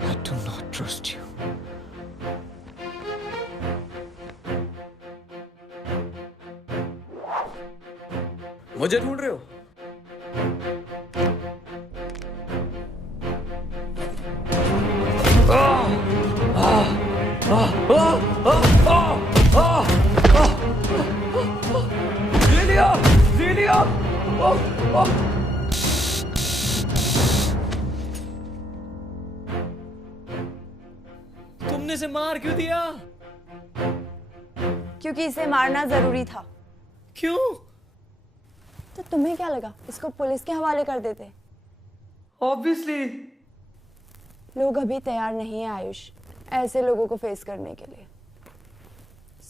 I do not trust you. मुझे ढूंढ रहे हो? तुमने इसे मार क्यों दिया? क्योंकि इसे मारना जरूरी था। क्यों? तो तुम्हें क्या लगा इसको पुलिस के हवाले कर देते? Obviously. लोग अभी तैयार नहीं है आयुष ऐसे लोगों को फेस करने के लिए।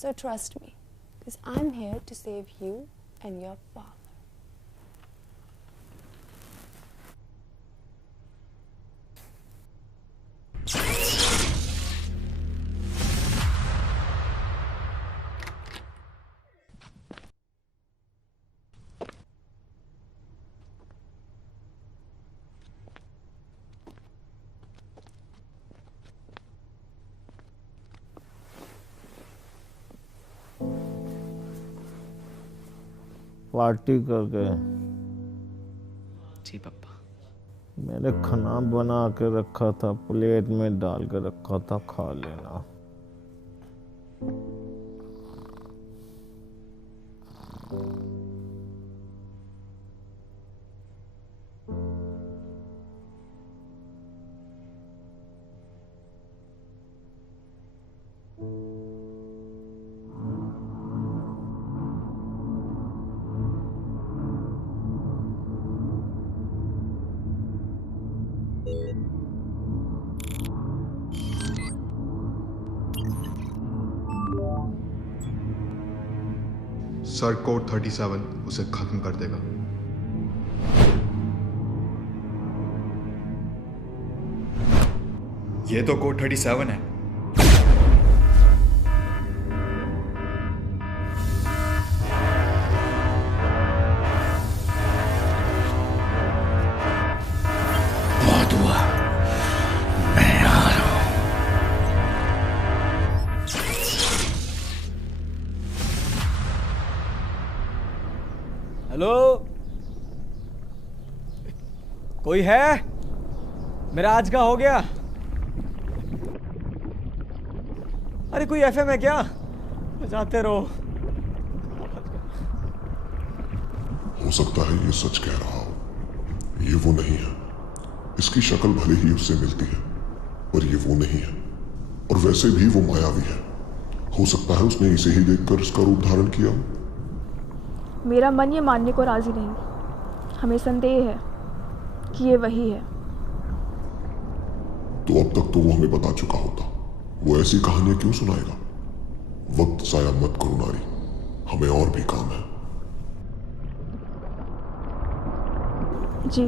So trust me, because I'm here to save you and your father. Party करके जी पापा। मैंने खाना बना के रखा था, प्लेट में डाल के रखा था, खा लेना। सर कोड 37 उसे खत्म कर देगा। ये तो कोड 37 है। बहुत हुआ, मैं आ रहा हूं। हेलो, कोई है? मेरा आज का हो गया। अरे कोई एफएम है क्या? बजाते रहो। हो सकता है ये सच कह रहा हो, ये वो नहीं है। इसकी शक्ल भले ही उससे मिलती है, पर ये वो नहीं है। और वैसे भी वो मायावी है। हो सकता है उसने इसे ही देखकर इसका रूप धारण किया। मेरा मन ये मानने को राजी नहीं। हमें संदेह है कि ये वही है। तो अब तक तो वो हमें बता चुका होता। वो ऐसी कहानियां क्यों सुनाएगा? वक्त जाया मत करो नारी, हमें और भी काम है। जी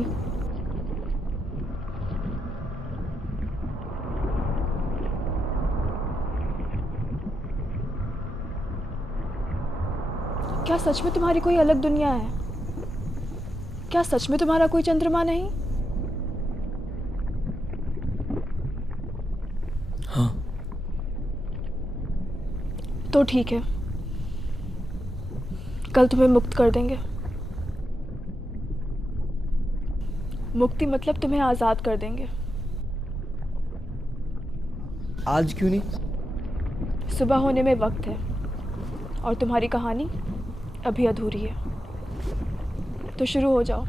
क्या सच में तुम्हारी कोई अलग दुनिया है? क्या सच में तुम्हारा कोई चंद्रमा नहीं? हाँ। तो ठीक है, कल तुम्हें मुक्त कर देंगे। मुक्ति मतलब तुम्हें आजाद कर देंगे। आज क्यों नहीं? सुबह होने में वक्त है और तुम्हारी कहानी अभी अधूरी है, तो शुरू हो जाओ।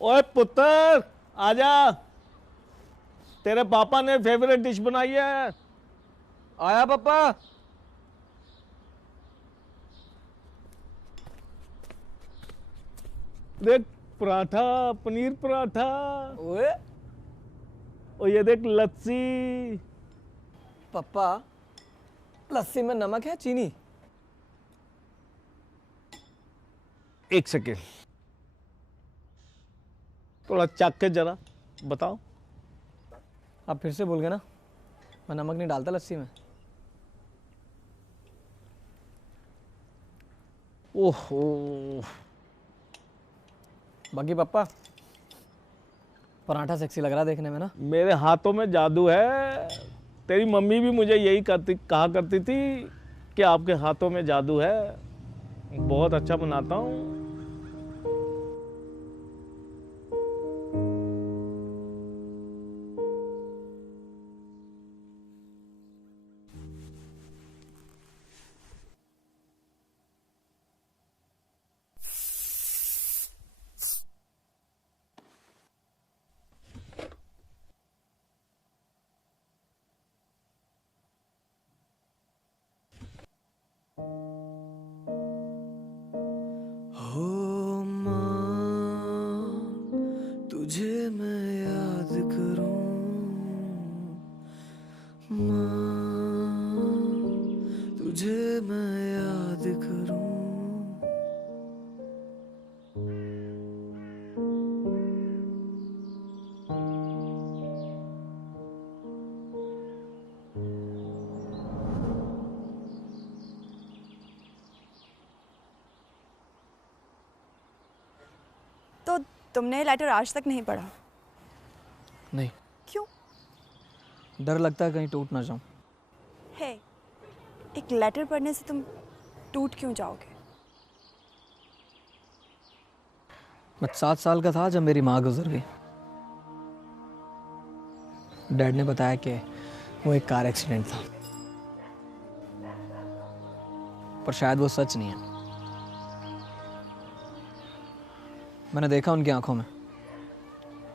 ओए पुत्र, आजा, तेरे पापा ने फेवरेट डिश बनाई है। आया पापा। देख पराठा, पनीर पराठा। ओए, और ये देख लस्सी। पापा, लस्सी में नमक है चीनी? एक सेकेंड, थोड़ा चख के जरा बताओ। आप फिर से बोल गए ना, मैं नमक नहीं डालता लस्सी में। ओहो। बाकी पापा, पराठा सेक्सी लग रहा है देखने में ना। मेरे हाथों में जादू है। तेरी मम्मी भी मुझे यही कहा करती थी कि आपके हाथों में जादू है। बहुत अच्छा बनाता हूँ। हो माँ, तुझे मैं याद करूं माँ, तुझे मैं याद करूं। तो तुमने लेटर आज तक नहीं पढ़ा? नहीं। क्यों? डर लगता है कहीं टूट ना जाऊं। है, एक लेटर पढ़ने से तुम टूट क्यों जाओगे? मैं 7 साल का था जब मेरी माँ गुजर गई। डैड ने बताया कि वो एक कार एक्सीडेंट था, पर शायद वो सच नहीं है। मैंने देखा उनकी आंखों में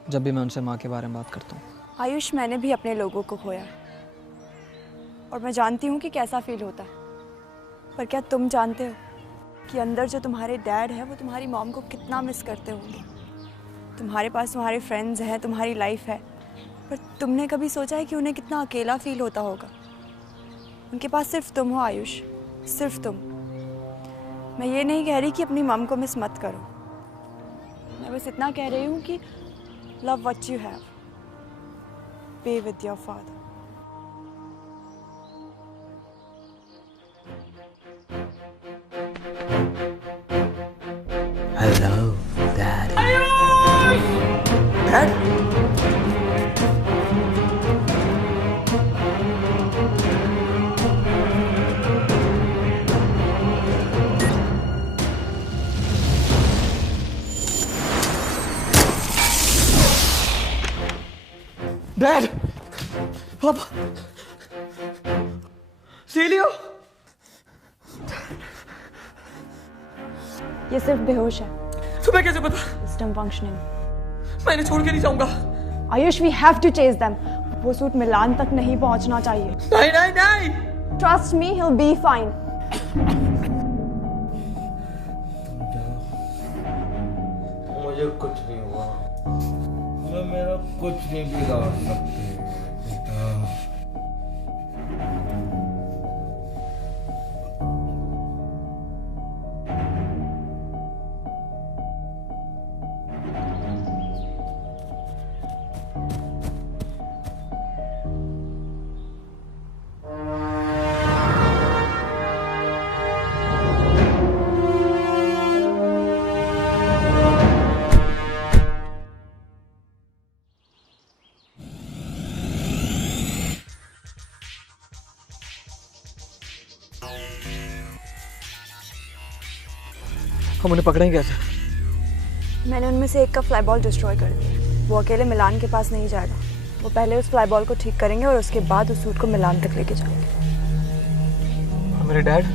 जब भी मैं उनसे माँ के बारे में बात करता हूँ। आयुष, मैंने भी अपने लोगों को खोया और मैं जानती हूँ कि कैसा फील होता है। पर क्या तुम जानते हो कि अंदर जो तुम्हारे डैड है वो तुम्हारी मॉम को कितना मिस करते होंगे? तुम्हारे पास तुम्हारे फ्रेंड्स हैं, तुम्हारी लाइफ है, पर तुमने कभी सोचा है कि उन्हें कितना अकेला फील होता होगा? उनके पास सिर्फ तुम हो आयुष, सिर्फ तुम। मैं ये नहीं कह रही कि अपनी मॉम को मिस मत करो, मैं बस इतना कह रही हूँ कि love what you have, be with your father. Hello, Daddy. Dad? Dad! Papa! सीलियो! ये सिर्फ बेहोश है। तुम्हें कैसे पता? System functioning. मैं इन्हें छोड़ के नहीं जाऊंगा। Ayush, we have to chase them. वो सूट मिलान तक नहीं पहुंचना चाहिए। नहीं नहीं नहीं! Trust me, he'll be fine. कुछ नहीं हुआ। मैं मेरा कुछ नहीं बिगाड़ सकते बेटा। हम उन्हें पकड़ेंगे कैसे? मैंने उनमें से एक का फ्लाई बॉल डिस्ट्रॉय कर दिया। वो अकेले मिलान के पास नहीं जाएगा। वो पहले उस फ्लाई बॉल को ठीक करेंगे और उसके बाद उस सूट को मिलान तक लेके जाएंगे। और मेरे dad?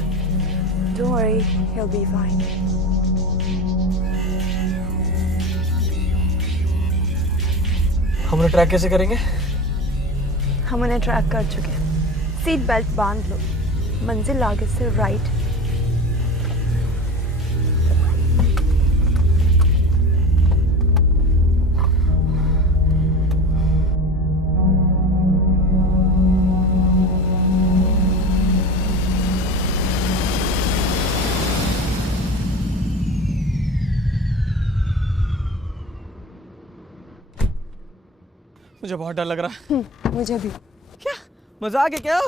Don't worry, he'll be fine. हम उन्हें ट्रैक कैसे करेंगे? हम उन्हें ट्रैक कर चुके हैं। सीट बेल्ट बांध लो। मंजिल आगे से राइट। मुझे बहुत डर लग रहा है। मुझे भी। क्या मजाक है क्या?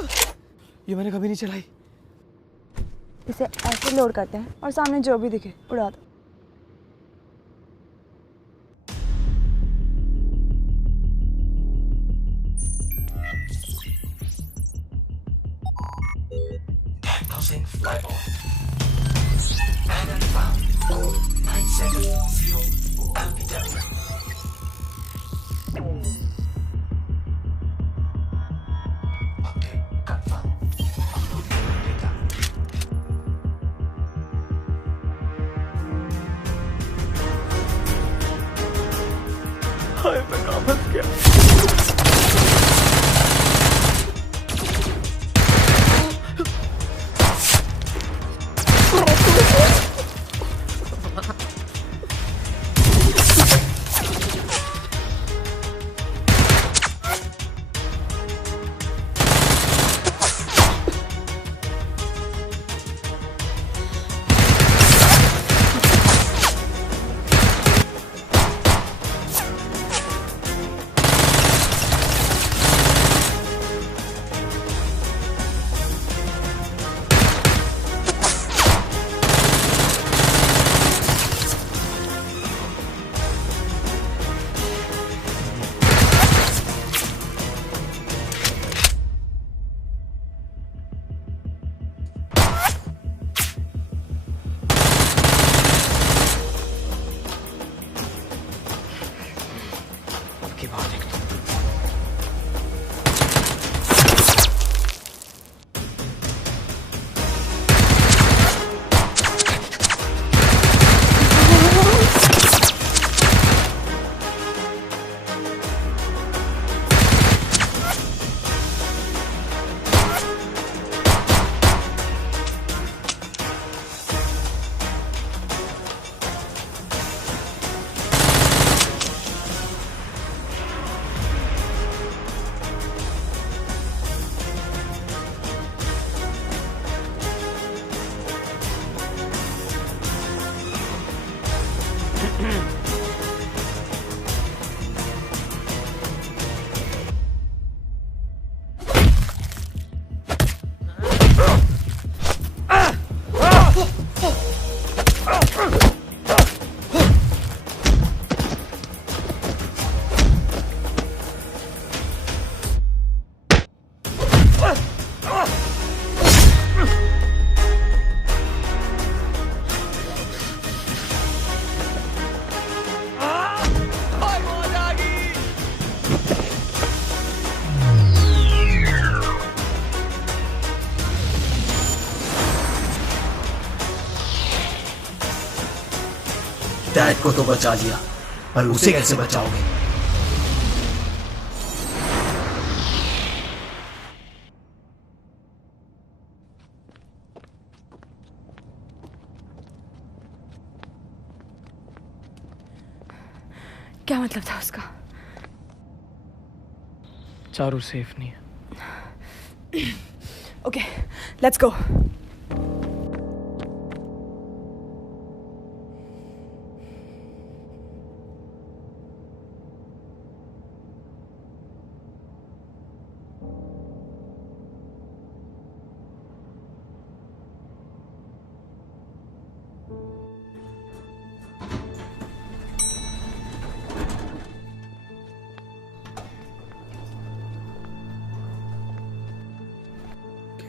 ये मैंने कभी नहीं चलाई। इसे ऐसे लोड करते हैं और सामने जो भी दिखे उड़ा दो। Diagnosing flyboy. Enemy found. Code 970 LPW. हाय मैं कहाँ फंस गया? डैड को तो बचा लिया, पर उसे कैसे बचाओगे? क्या मतलब था उसका? चारू सेफ नहीं है। Okay, let's go.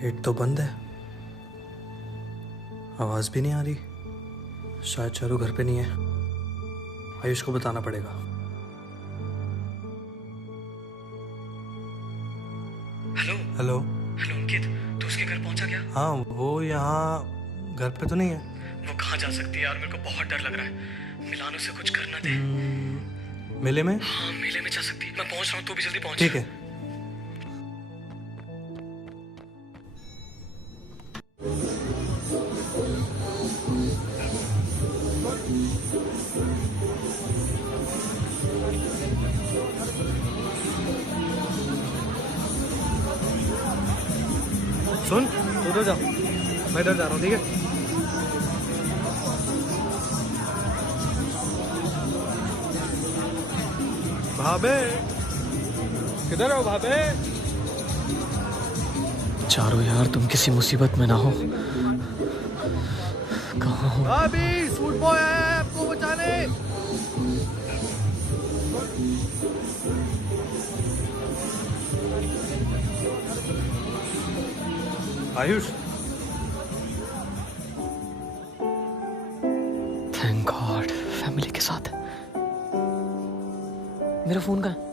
गेट तो बंद है, आवाज भी नहीं आ रही। शायद चारू घर पे नहीं है। आयुष को बताना पड़ेगा। हेलो हेलो हेलो अंकित, तू उसके घर पहुंचा क्या? हाँ, वो यहाँ घर पे तो नहीं है। वो कहाँ जा सकती है यार, मेरे को बहुत डर लग रहा है। मिलानो से कुछ करना दे। मेले में? हाँ मेले में जा सकती है। मैं पहुंच रहा हूँ, तू भी जल्दी पहुंच। ठीक है। सुन, तू उधर जा, मैं इधर जा रहा हूँ, ठीक है? भाभे, किधर हो भाभे? चारू यार, तुम किसी मुसीबत में ना हो। कहाँ हो? भाभी, सूट बॉय आया है आपको बचाने। आयुष, थैंक गॉड, फैमिली के साथ। मेरा फोन कहाँ है?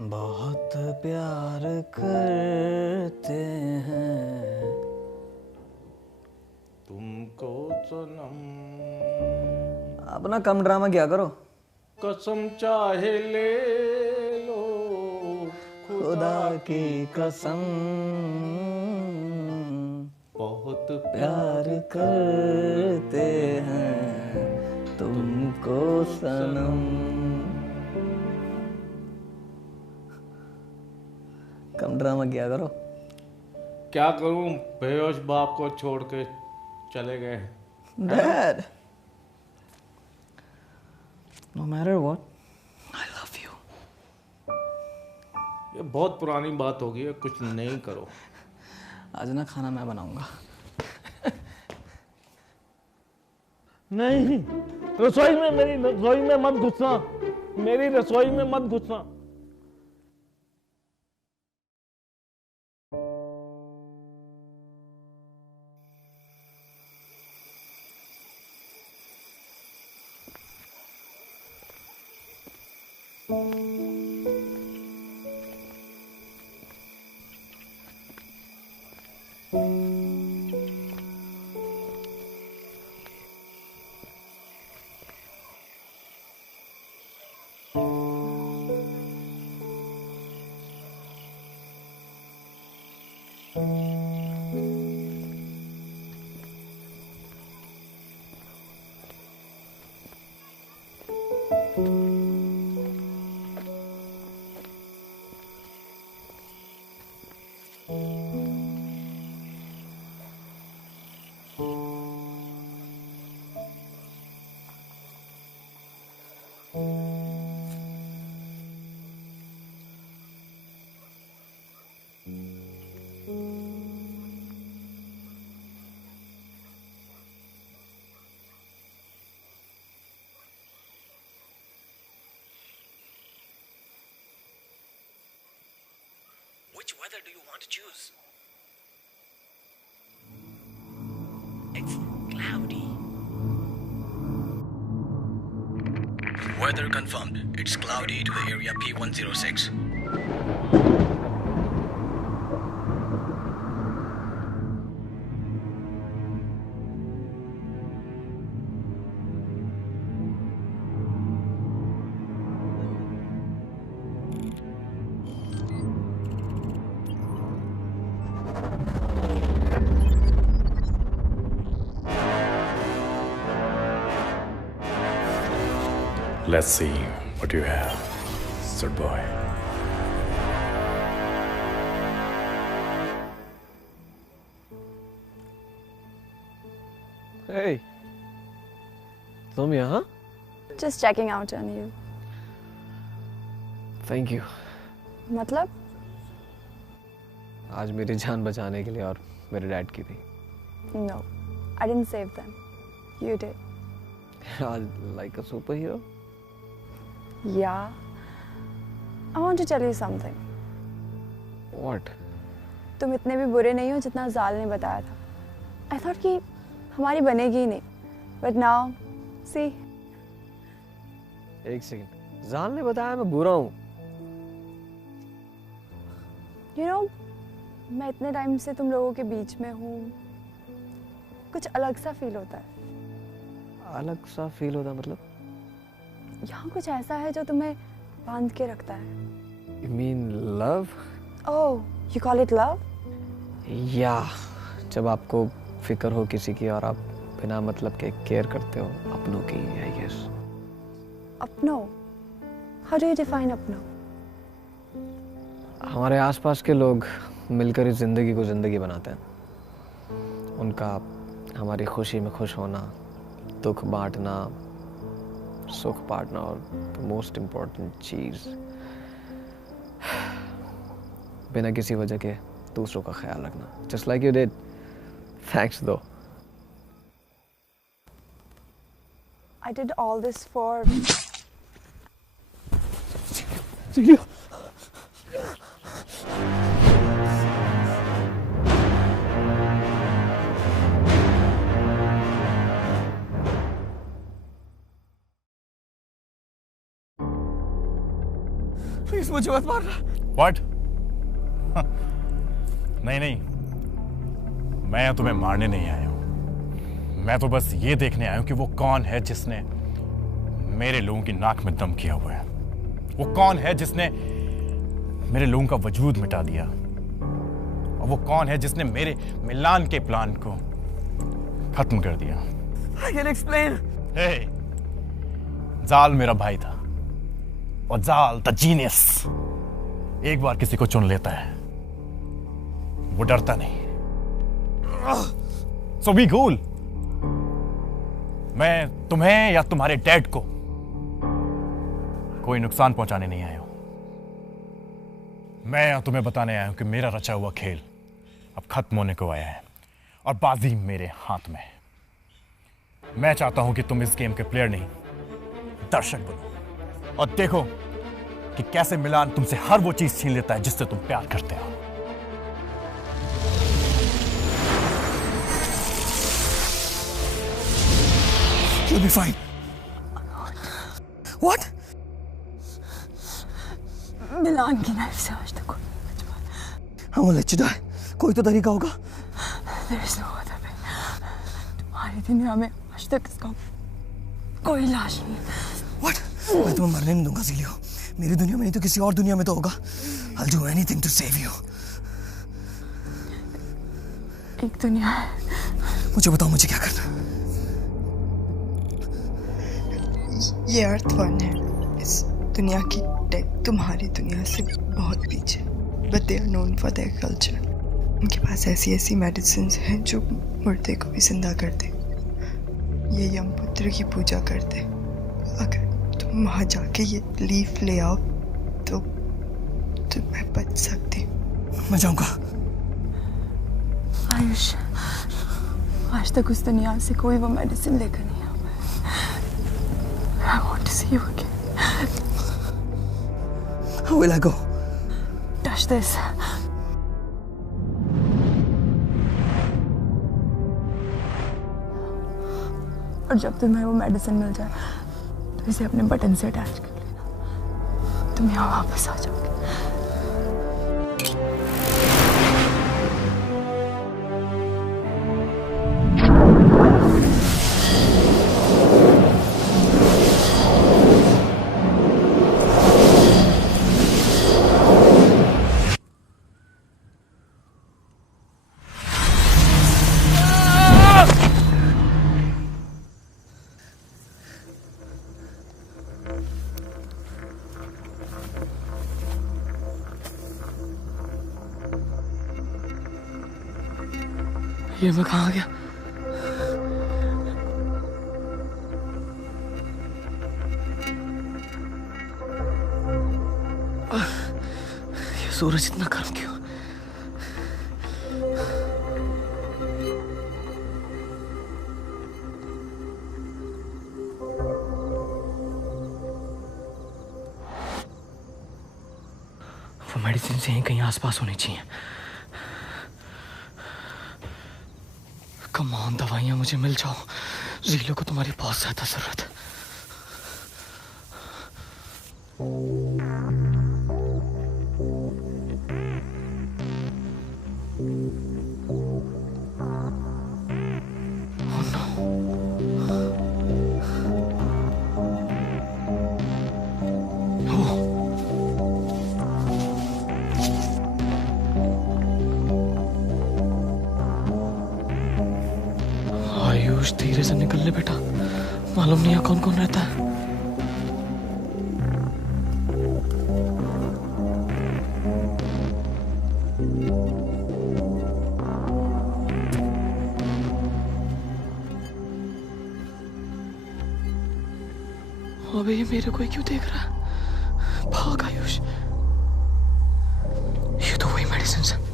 बहुत प्यार करते हैं तुमको सनम। अपना कम ड्रामा क्या करो। कसम चाहे ले लो खुदा की कसम, बहुत प्यार करते हैं तुमको सनम। कम ड्रामा किया करो। क्या करूं, बेहोश बाप को छोड़ के चले गए। Dad, no matter what, I love you. ये बहुत पुरानी बात होगी, कुछ नहीं करो। आज ना खाना मैं बनाऊंगा। नहीं, रसोई में, मेरी रसोई में मत घुसना, मेरी रसोई में मत घुसना। Which weather do you want to choose? It's cloudy. Weather confirmed. It's cloudy to the area P106. Let's see what you have, sir boy. Hey, तुम यहाँ? Just checking out on you. Thank you. मतलब? आज मेरी जान बचाने के लिए और मेरे डैड की भी. No, I didn't save them. You did. Like a superhero? Yeah. I want to tell you something. What? तुम इतने भी बुरे नहीं हो जितना जाल ने बताया था. I thought कि हमारी बनेगी ही नहीं. But now, see. एक सेकंड. जाल ने बताया मैं बुरा हूँ. You know, मैं इतने टाइम से तुम लोगों के बीच में हूँ. कुछ अलग सा फील होता है. अलग सा फील होता मतलब? यहाँ कुछ ऐसा है जो तुम्हें बांध के रखता है. You mean love? Oh, you call it love? Yeah. जब आपको फिक्र हो किसी की और आप बिना मतलब के केयर करते हो अपनों की, I guess. अपनों? How do you define अपनों? हमारे आसपास के लोग मिलकर इस जिंदगी को जिंदगी बनाते हैं. उनका हमारी खुशी में खुश होना, दुख बांटना, सुख बांटना और मोस्ट इम्पोर्टेंट चीज बिना किसी वजह के दूसरों का ख्याल रखना. Just like you did. Thanks though. I did all this for. Please मुझे मत मारना. What? नहीं नहीं, मैं तुम्हें मारने नहीं आया हूं. मैं तो बस ये देखने आया हूं कि वो कौन है जिसने मेरे लोगों की नाक में दम किया हुआ है. वो कौन है जिसने मेरे लोगों का वजूद मिटा दिया. और वो कौन है जिसने मेरे मिलान के प्लान को खत्म कर दिया. I can explain. Hey, जाल मेरा भाई था. और जाल द जीनियस एक बार किसी को चुन लेता है, वो डरता नहीं. So be cool. मैं तुम्हें या तुम्हारे डैड को कोई नुकसान पहुंचाने नहीं आया हूं. मैं तुम्हें बताने आया हूं कि मेरा रचा हुआ खेल अब खत्म होने को आया है और बाजी मेरे हाथ में है. मैं चाहता हूं कि तुम इस गेम के प्लेयर नहीं, दर्शक बनो और देखो कि कैसे मिलान तुमसे हर वो चीज छीन लेता है जिससे तुम प्यार करते हो. You'll be fine. What? मिलान की नाइफ से आज तक I won't let you die. कोई तो तरीका होगा. There is no other way. तुम्हारी दुनिया में आज तक इसका कोई लाश नहीं. What? मैं तुम्हें मरने नहीं दूंगा ज़ीलियो. मेरी दुनिया में नहीं तो किसी और दुनिया में तो होगा. I'll do anything to save you. एक दुनिया है. मुझे बताओ मुझे क्या करना है. ये अर्थ वन है. इस दुनिया की टेक तुम्हारी दुनिया से बहुत पीछे. But they are known for their culture. उनके पास ऐसी ऐसी मेडिसिन हैं जो मुर्दे को भी जिंदा कर दे. ये यमपुत्र की पूजा करते. अगर तुम वहाँ जाके ये लीफ ले आओ तो मैं बच सकती. मैं जाऊँगा. आयुष, आज तक उस दुनिया से कोई वो मेडिसिन लेकर नहीं आया. I want to see you again. How will I go? Touch this. और जब तुम्हें वो मेडिसिन मिल जाए तो इसे अपने बटन से अटैच कर लेना। तुम यहाँ वापस आ जाओगे। ये मैं कहाँ गया? ये सूरज इतना गर्म क्यों? वो मेडिसिन से कहीं आसपास होनी चाहिए। कम ऑन, दवाइयाँ मुझे मिल जाओ। ज़ीलो को तुम्हारी बहुत ज़्यादा ज़रूरत है। आयुष, धीरे से निकल ले बेटा, मालूम नहीं है कौन कौन रहता है। अबे ये मेरे को ही क्यों देख रहा है? भाग आयुष, ये तो वही मेडिसिन है।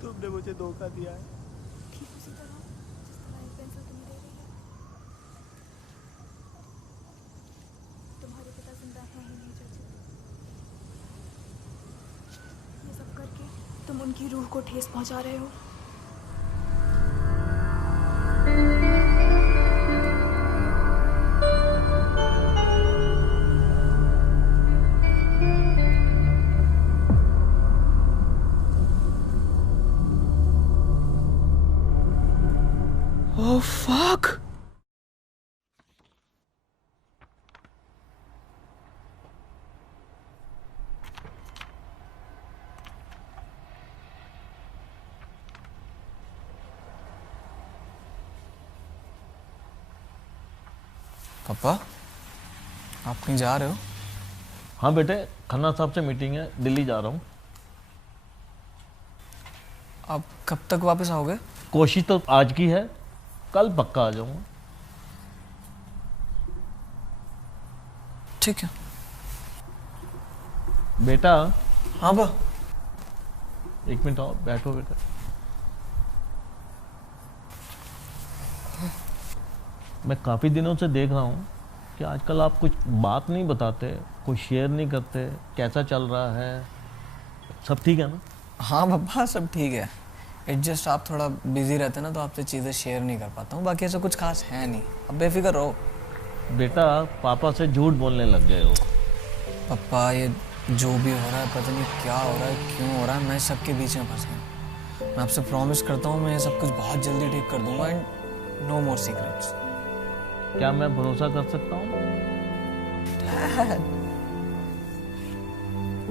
तुमने मुझे धोखा दिया है। ठीक उसी तरह जिस तरह एक पेंसिल तुम्हें दे रही है। तुम्हारे पिता जिंदा है ही नहीं चाची। ये सब करके तुम उनकी रूह को ठेस पहुंचा रहे हो। Oh fuck! पापा, आप कहीं जा रहे हो? हाँ बेटे, खन्ना साहब से मीटिंग है, दिल्ली जा रहा हूँ। आप कब तक वापस आओगे? कोशिश तो आज की है, कल पक्का आ जाऊंगा। ठीक है बेटा। हाँ बा। एक मिनट आओ, बैठो बेटा। मैं काफ़ी दिनों से देख रहा हूँ कि आजकल आप कुछ बात नहीं बताते, कुछ शेयर नहीं करते। कैसा चल रहा है? सब ठीक है ना? हाँ पापा, सब ठीक है। एडजस्ट आप थोड़ा बिजी रहते ना, तो आपसे चीज़ें शेयर नहीं कर पाता हूँ। बाकी ऐसा कुछ खास है नहीं, अब बेफिक्र रहो। बेटा, पापा से झूठ बोलने लग गए हो। पापा, ये जो भी हो रहा है, पता नहीं क्या हो रहा है, क्यों हो रहा है, मैं सबके बीच में फंस गया। मैं आपसे प्रॉमिस करता हूँ मैं ये सब कुछ बहुत जल्दी ठीक कर दूंगा एंड नो मोर सीक्रेट्स। क्या मैं भरोसा कर सकता हूँ?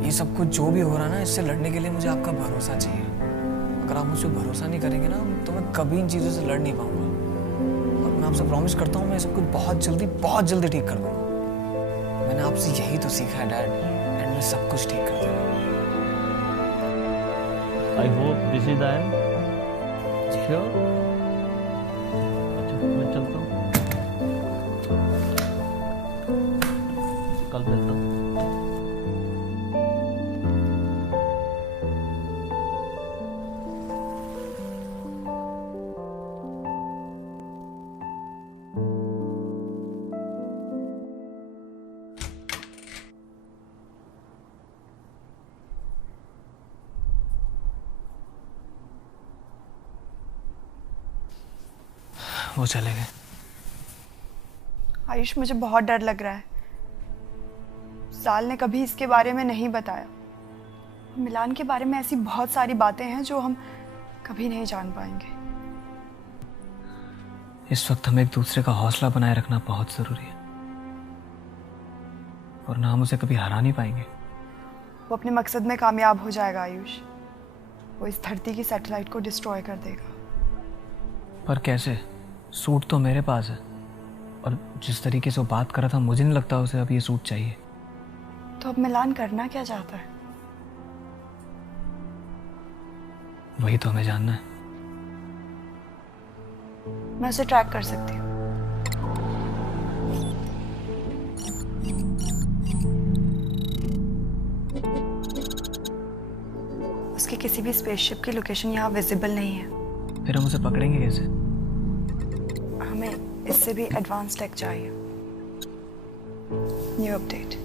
ये सब कुछ जो भी हो रहा है ना, इससे लड़ने के लिए मुझे आपका भरोसा चाहिए। अगर आप मुझ पर भरोसा नहीं करेंगे ना, तो मैं कभी इन चीज़ों से लड़ नहीं पाऊंगा। और मैं आपसे प्रॉमिस करता हूँ, मैं सब कुछ बहुत जल्दी ठीक कर दूंगा। मैंने आपसे यही तो सीखा है डैड, एंड मैं सब कुछ ठीक कर दूंगा। I hope this is the end. Sure. अच्छा, मैं चलता हूँ। कल मिलता हूँ। वो चले गए। आयुष, मुझे बहुत डर लग रहा है। साल ने कभी इसके बारे में नहीं बताया। मिलान के बारे में ऐसी बहुत सारी बातें हैं जो हम कभी नहीं जान पाएंगे। इस वक्त हमें एक दूसरे का हौसला बनाए रखना बहुत जरूरी है, वरना हम उसे कभी हरा नहीं पाएंगे। वो अपने मकसद में कामयाब हो जाएगा आयुष। वो इस धरती की सैटेलाइट को डिस्ट्रॉय कर देगा। पर कैसे? सूट तो मेरे पास है, और जिस तरीके से वो बात कर रहा था, मुझे नहीं लगता उसे अब ये सूट चाहिए। तो अब मिलान करना क्या चाहता है? वही तो हमें जानना है। मैं उसे ट्रैक कर सकती हूँ। उसके किसी भी स्पेसशिप की लोकेशन यहाँ विजिबल नहीं है। फिर हम उसे पकड़ेंगे कैसे? हमें इससे भी एडवांस टेक चाहिए। New update.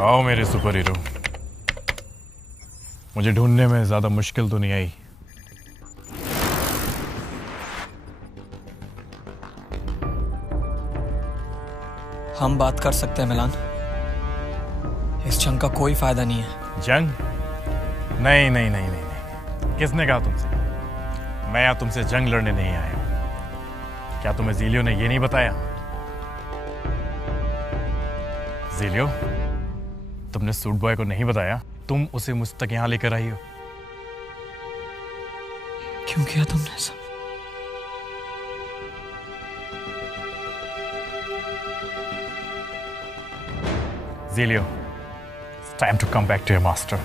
आओ मेरे सुपर हीरो। मुझे ढूंढने में ज्यादा मुश्किल तो नहीं आई। हम बात कर सकते हैं मिलान। इस जंग का कोई फायदा नहीं है। जंग? नहीं नहीं नहीं नहीं नहीं। किसने कहा तुमसे? मैं यहाँ तुमसे जंग लड़ने नहीं आया हूं। क्या तुम्हें ज़ीलियो ने ये नहीं बताया? ज़ीलियो, तुमने सूट बॉय को नहीं बताया तुम उसे मुझ तक यहाँ लेकर आई हो? क्यों किया तुमने ऐसा? Zelio, it's time to come back to your master.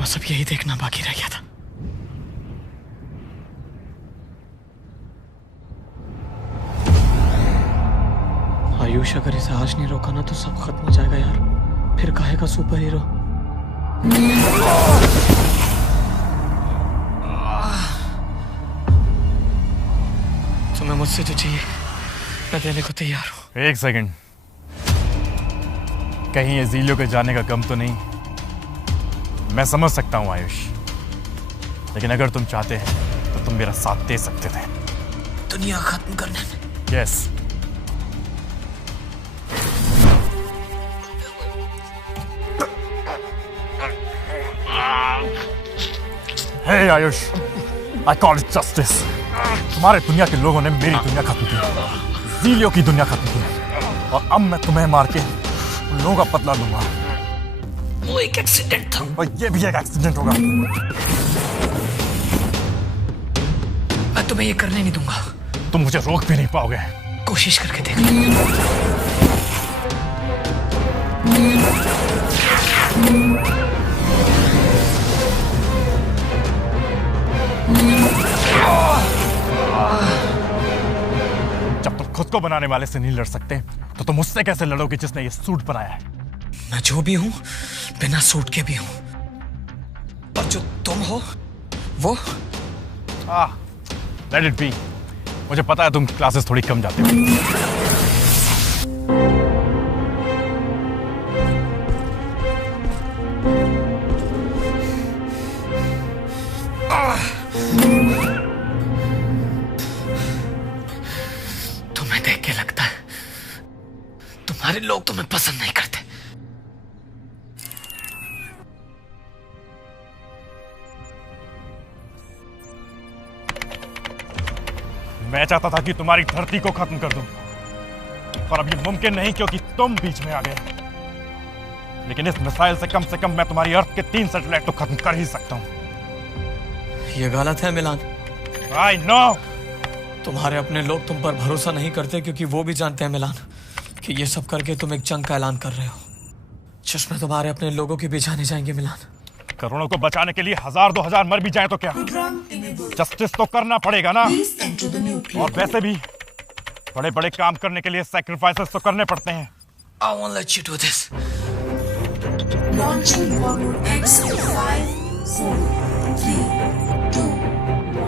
बस अब यही देखना बाकी रह गया था। आयुष, अगर इसे आज नहीं रोका ना तो सब खत्म हो जाएगा यार। फिर काहे का सुपर हीरो? तुम्हें मुझसे जो चाहिए मैं देने को तैयार हूँ। एक सेकंड, कहीं ये ज़ीलियो के जाने का गम तो नहीं? मैं समझ सकता हूँ आयुष, लेकिन अगर तुम चाहते हैं तो तुम मेरा साथ दे सकते थे दुनिया खत्म करने में। Yes. Hey Ayush, I call it justice. तुम्हारे दुनिया के लोगों ने मेरी दुनिया खत्म की, ज़ीलियो की दुनिया खत्म की, और अब मैं तुम्हें मार के उन लोगों का बदला लूंगा। वो एक एक्सीडेंट था, और ये भी एक एक्सीडेंट होगा। मैं तुम्हें ये करने नहीं दूंगा। तुम मुझे रोक भी नहीं पाओगे। कोशिश करके देख लो। जब तुम खुद को बनाने वाले से नहीं लड़ सकते तो तुम उससे कैसे लड़ोगे जिसने ये सूट बनाया है? मैं जो भी हूं बिना सूट के भी हूं, पर जो तुम हो वो लेट इट बी। मुझे पता है तुम क्लासेस थोड़ी कम जाते हो। तुम्हारे लोग तुम्हें पसंद नहीं करते। मैं चाहता था कि तुम्हारी धरती को खत्म कर दूं, पर अब ये मुमकिन नहीं क्योंकि तुम बीच में आ गए। लेकिन इस मिसाइल से कम मैं तुम्हारी अर्थ के 3 सैटेलाइट तो खत्म कर ही सकता हूं। ये गलत है मिलान। I know। तुम्हारे अपने लोग तुम पर भरोसा नहीं करते क्योंकि वो भी जानते हैं मिलान कि ये सब करके तुम एक जंग का ऐलान कर रहे हो जिसमें तुम्हारे अपने लोगों के भी जाने जाएंगे। मिलान, करोड़ों को बचाने के लिए 1000-2000 मर भी जाए तो क्या, जस्टिस तो करना पड़ेगा ना। और वैसे भी बड़े बड़े काम करने के लिए सैक्रिफाइसेस तो करने पड़ते हैं। I won't let you do this. Launching forward X 5, 4, 3, 2,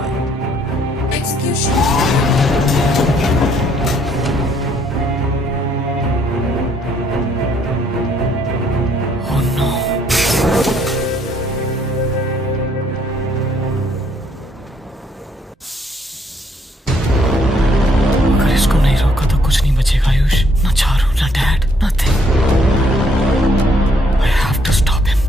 1. Execution. Oh no. अगर इसको नहीं रोका तो कुछ नहीं बचेगा आयुष। ना चारू, ना dad, nothing. I have to stop him.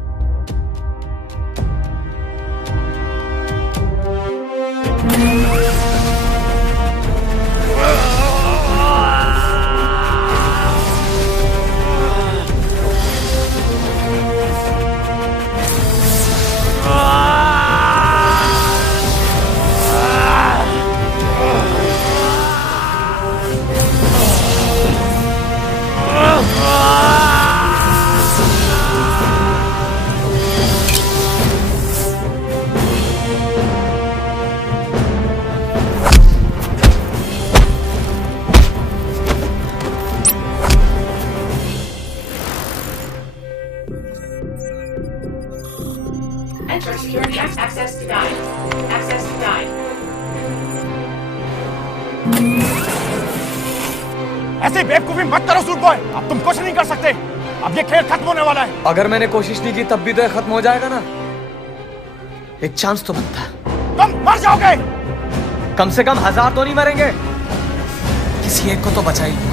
Enter security access denied. Access denied. ऐसे बेवकूफी मत करो सूट बॉय, अब तुम कुछ नहीं कर सकते। अब ये खेल खत्म होने वाला है। अगर मैंने कोशिश नहीं की तब भी तो ये खत्म हो जाएगा ना। एक चांस तो बनता है। तुम मर जाओगे। कम से कम 1000 तो नहीं मरेंगे। किसी एक को तो बचा ही लूंगा।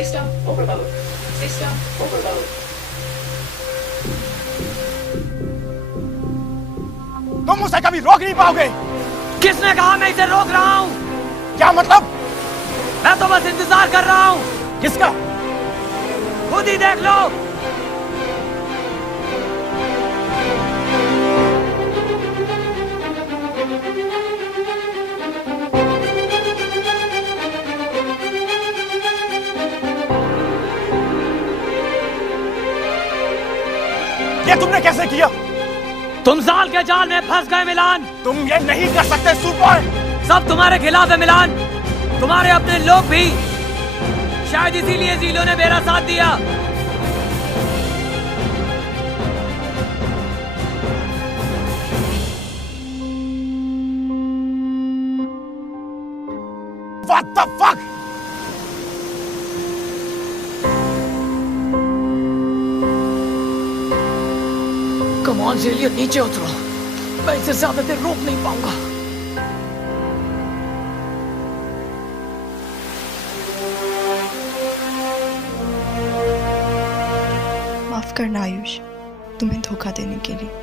System overload. System overload. तुम उसे कभी रोक नहीं पाओगे। किसने कहा मैं इसे रोक रहा हूं? क्या मतलब? मैं तो बस इंतजार कर रहा हूं। किसका? खुद ही देख लो। ये तुमने कैसे किया? तुम जाल के जाल में फंस गए मिलान। तुम ये नहीं कर सकते सूट बॉय। सब तुम्हारे खिलाफ है मिलान, तुम्हारे अपने लोग भी। शायद इसीलिए जीलो ने मेरा साथ दिया। What the fuck? Come on jailer, नीचे उतरो। मैं इसे ज्यादा देर रोक नहीं पाऊंगा। माफ करना आयुष, तुम्हें धोखा देने के लिए।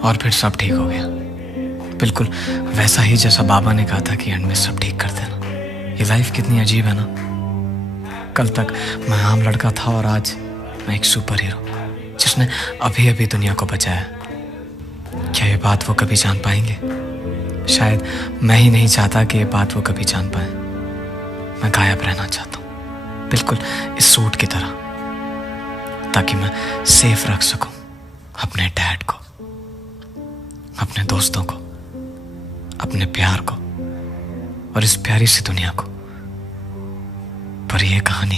और फिर सब ठीक हो गया, बिल्कुल वैसा ही जैसा बाबा ने कहा था कि एंड में सब ठीक कर देना। ये लाइफ कितनी अजीब है ना। कल तक मैं आम लड़का था और आज मैं एक सुपर हीरो जिसने अभी अभी दुनिया को बचाया। क्या ये बात वो कभी जान पाएंगे? शायद मैं ही नहीं चाहता कि ये बात वो कभी जान पाए। मैं गायब रहना चाहता हूँ, बिल्कुल इस सूट की तरह, ताकि मैं सेफ रख सकूं अपने डैड को, अपने दोस्तों को, अपने प्यार को और इस प्यारी सी दुनिया को। पर यह कहानी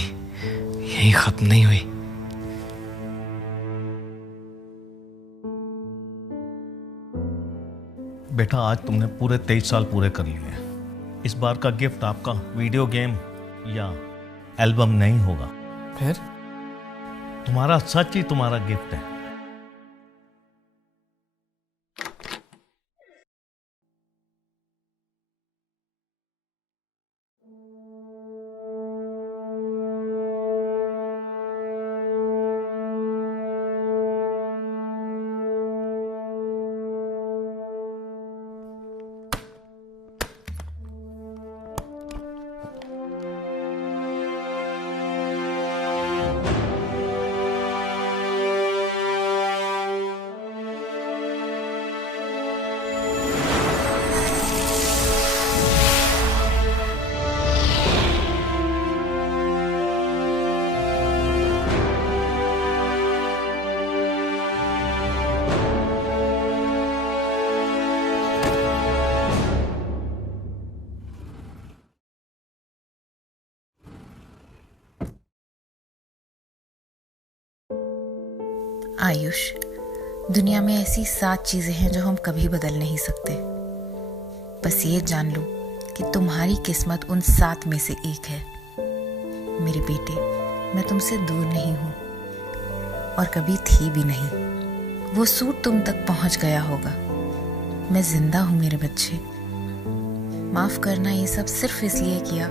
यहीं खत्म नहीं हुई। बेटा, आज तुमने पूरे 23 साल पूरे कर लिए। इस बार का गिफ्ट आपका वीडियो गेम या एल्बम नहीं होगा। फिर तुम्हारा सच ही तुम्हारा गिफ्ट है। आयुष, दुनिया में ऐसी 7 चीजें हैं जो हम कभी बदल नहीं सकते। बस ये जान लो कि तुम्हारी किस्मत उन 7 में से एक है। मेरे बेटे, मैं तुमसे दूर नहीं हूं और कभी थी भी नहीं। वो सूट तुम तक पहुंच गया होगा। मैं जिंदा हूं मेरे बच्चे। माफ करना, ये सब सिर्फ इसलिए किया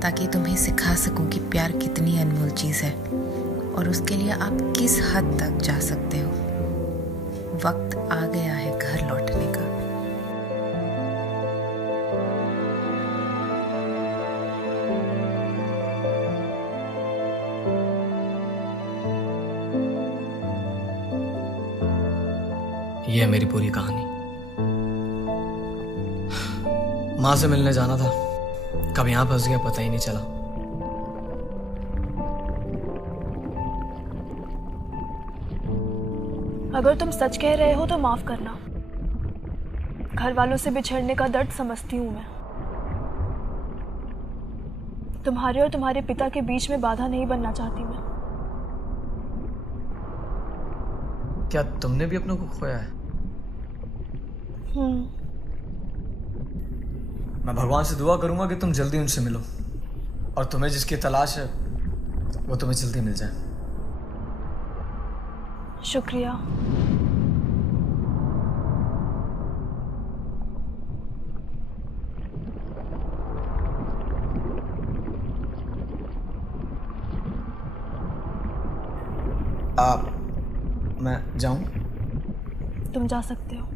ताकि तुम्हें सिखा सकूं कि प्यार कितनी अनमोल चीज है और उसके लिए आप किस हद तक जा सकते हो। वक्त आ गया है घर लौटने का। ये है मेरी पूरी कहानी। माँ से मिलने जाना था, कब यहां फंस गया पता ही नहीं चला। अगर तुम सच कह रहे हो तो माफ करना। घर वालों से बिछड़ने का दर्द समझती हूँ मैं। तुम्हारे और तुम्हारे पिता के बीच में बाधा नहीं बनना चाहती मैं। क्या तुमने भी अपनों को खोया है? मैं भगवान से दुआ करूंगा कि तुम जल्दी उनसे मिलो और तुम्हें जिसकी तलाश है वो तुम्हें जल्दी मिल जाए। शुक्रिया। मैं जाऊं? तुम जा सकते हो।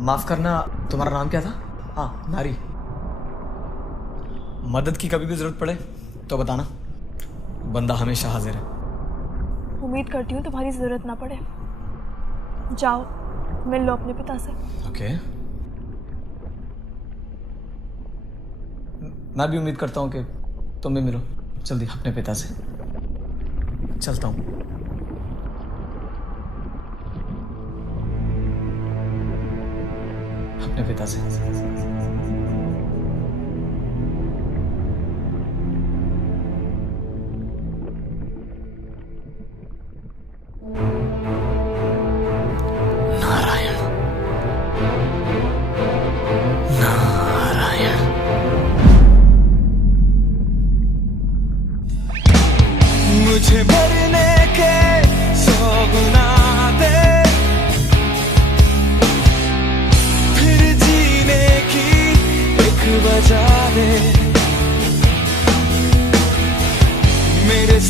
माफ करना, तुम्हारा नाम क्या था? हाँ, नारी। मदद की कभी भी जरूरत पड़े तो बताना, बंदा हमेशा हाजिर है। उम्मीद करती हूँ तुम्हारी जरूरत ना पड़े। जाओ, मिल लो अपने पिता से। ओके। मैं भी उम्मीद करता हूँ कि तुम भी मिलो जल्दी अपने पिता से। चलता हूँ। अपने पिता से। मुझे मरने के 100 गुना दे, फिर जीने की मेरे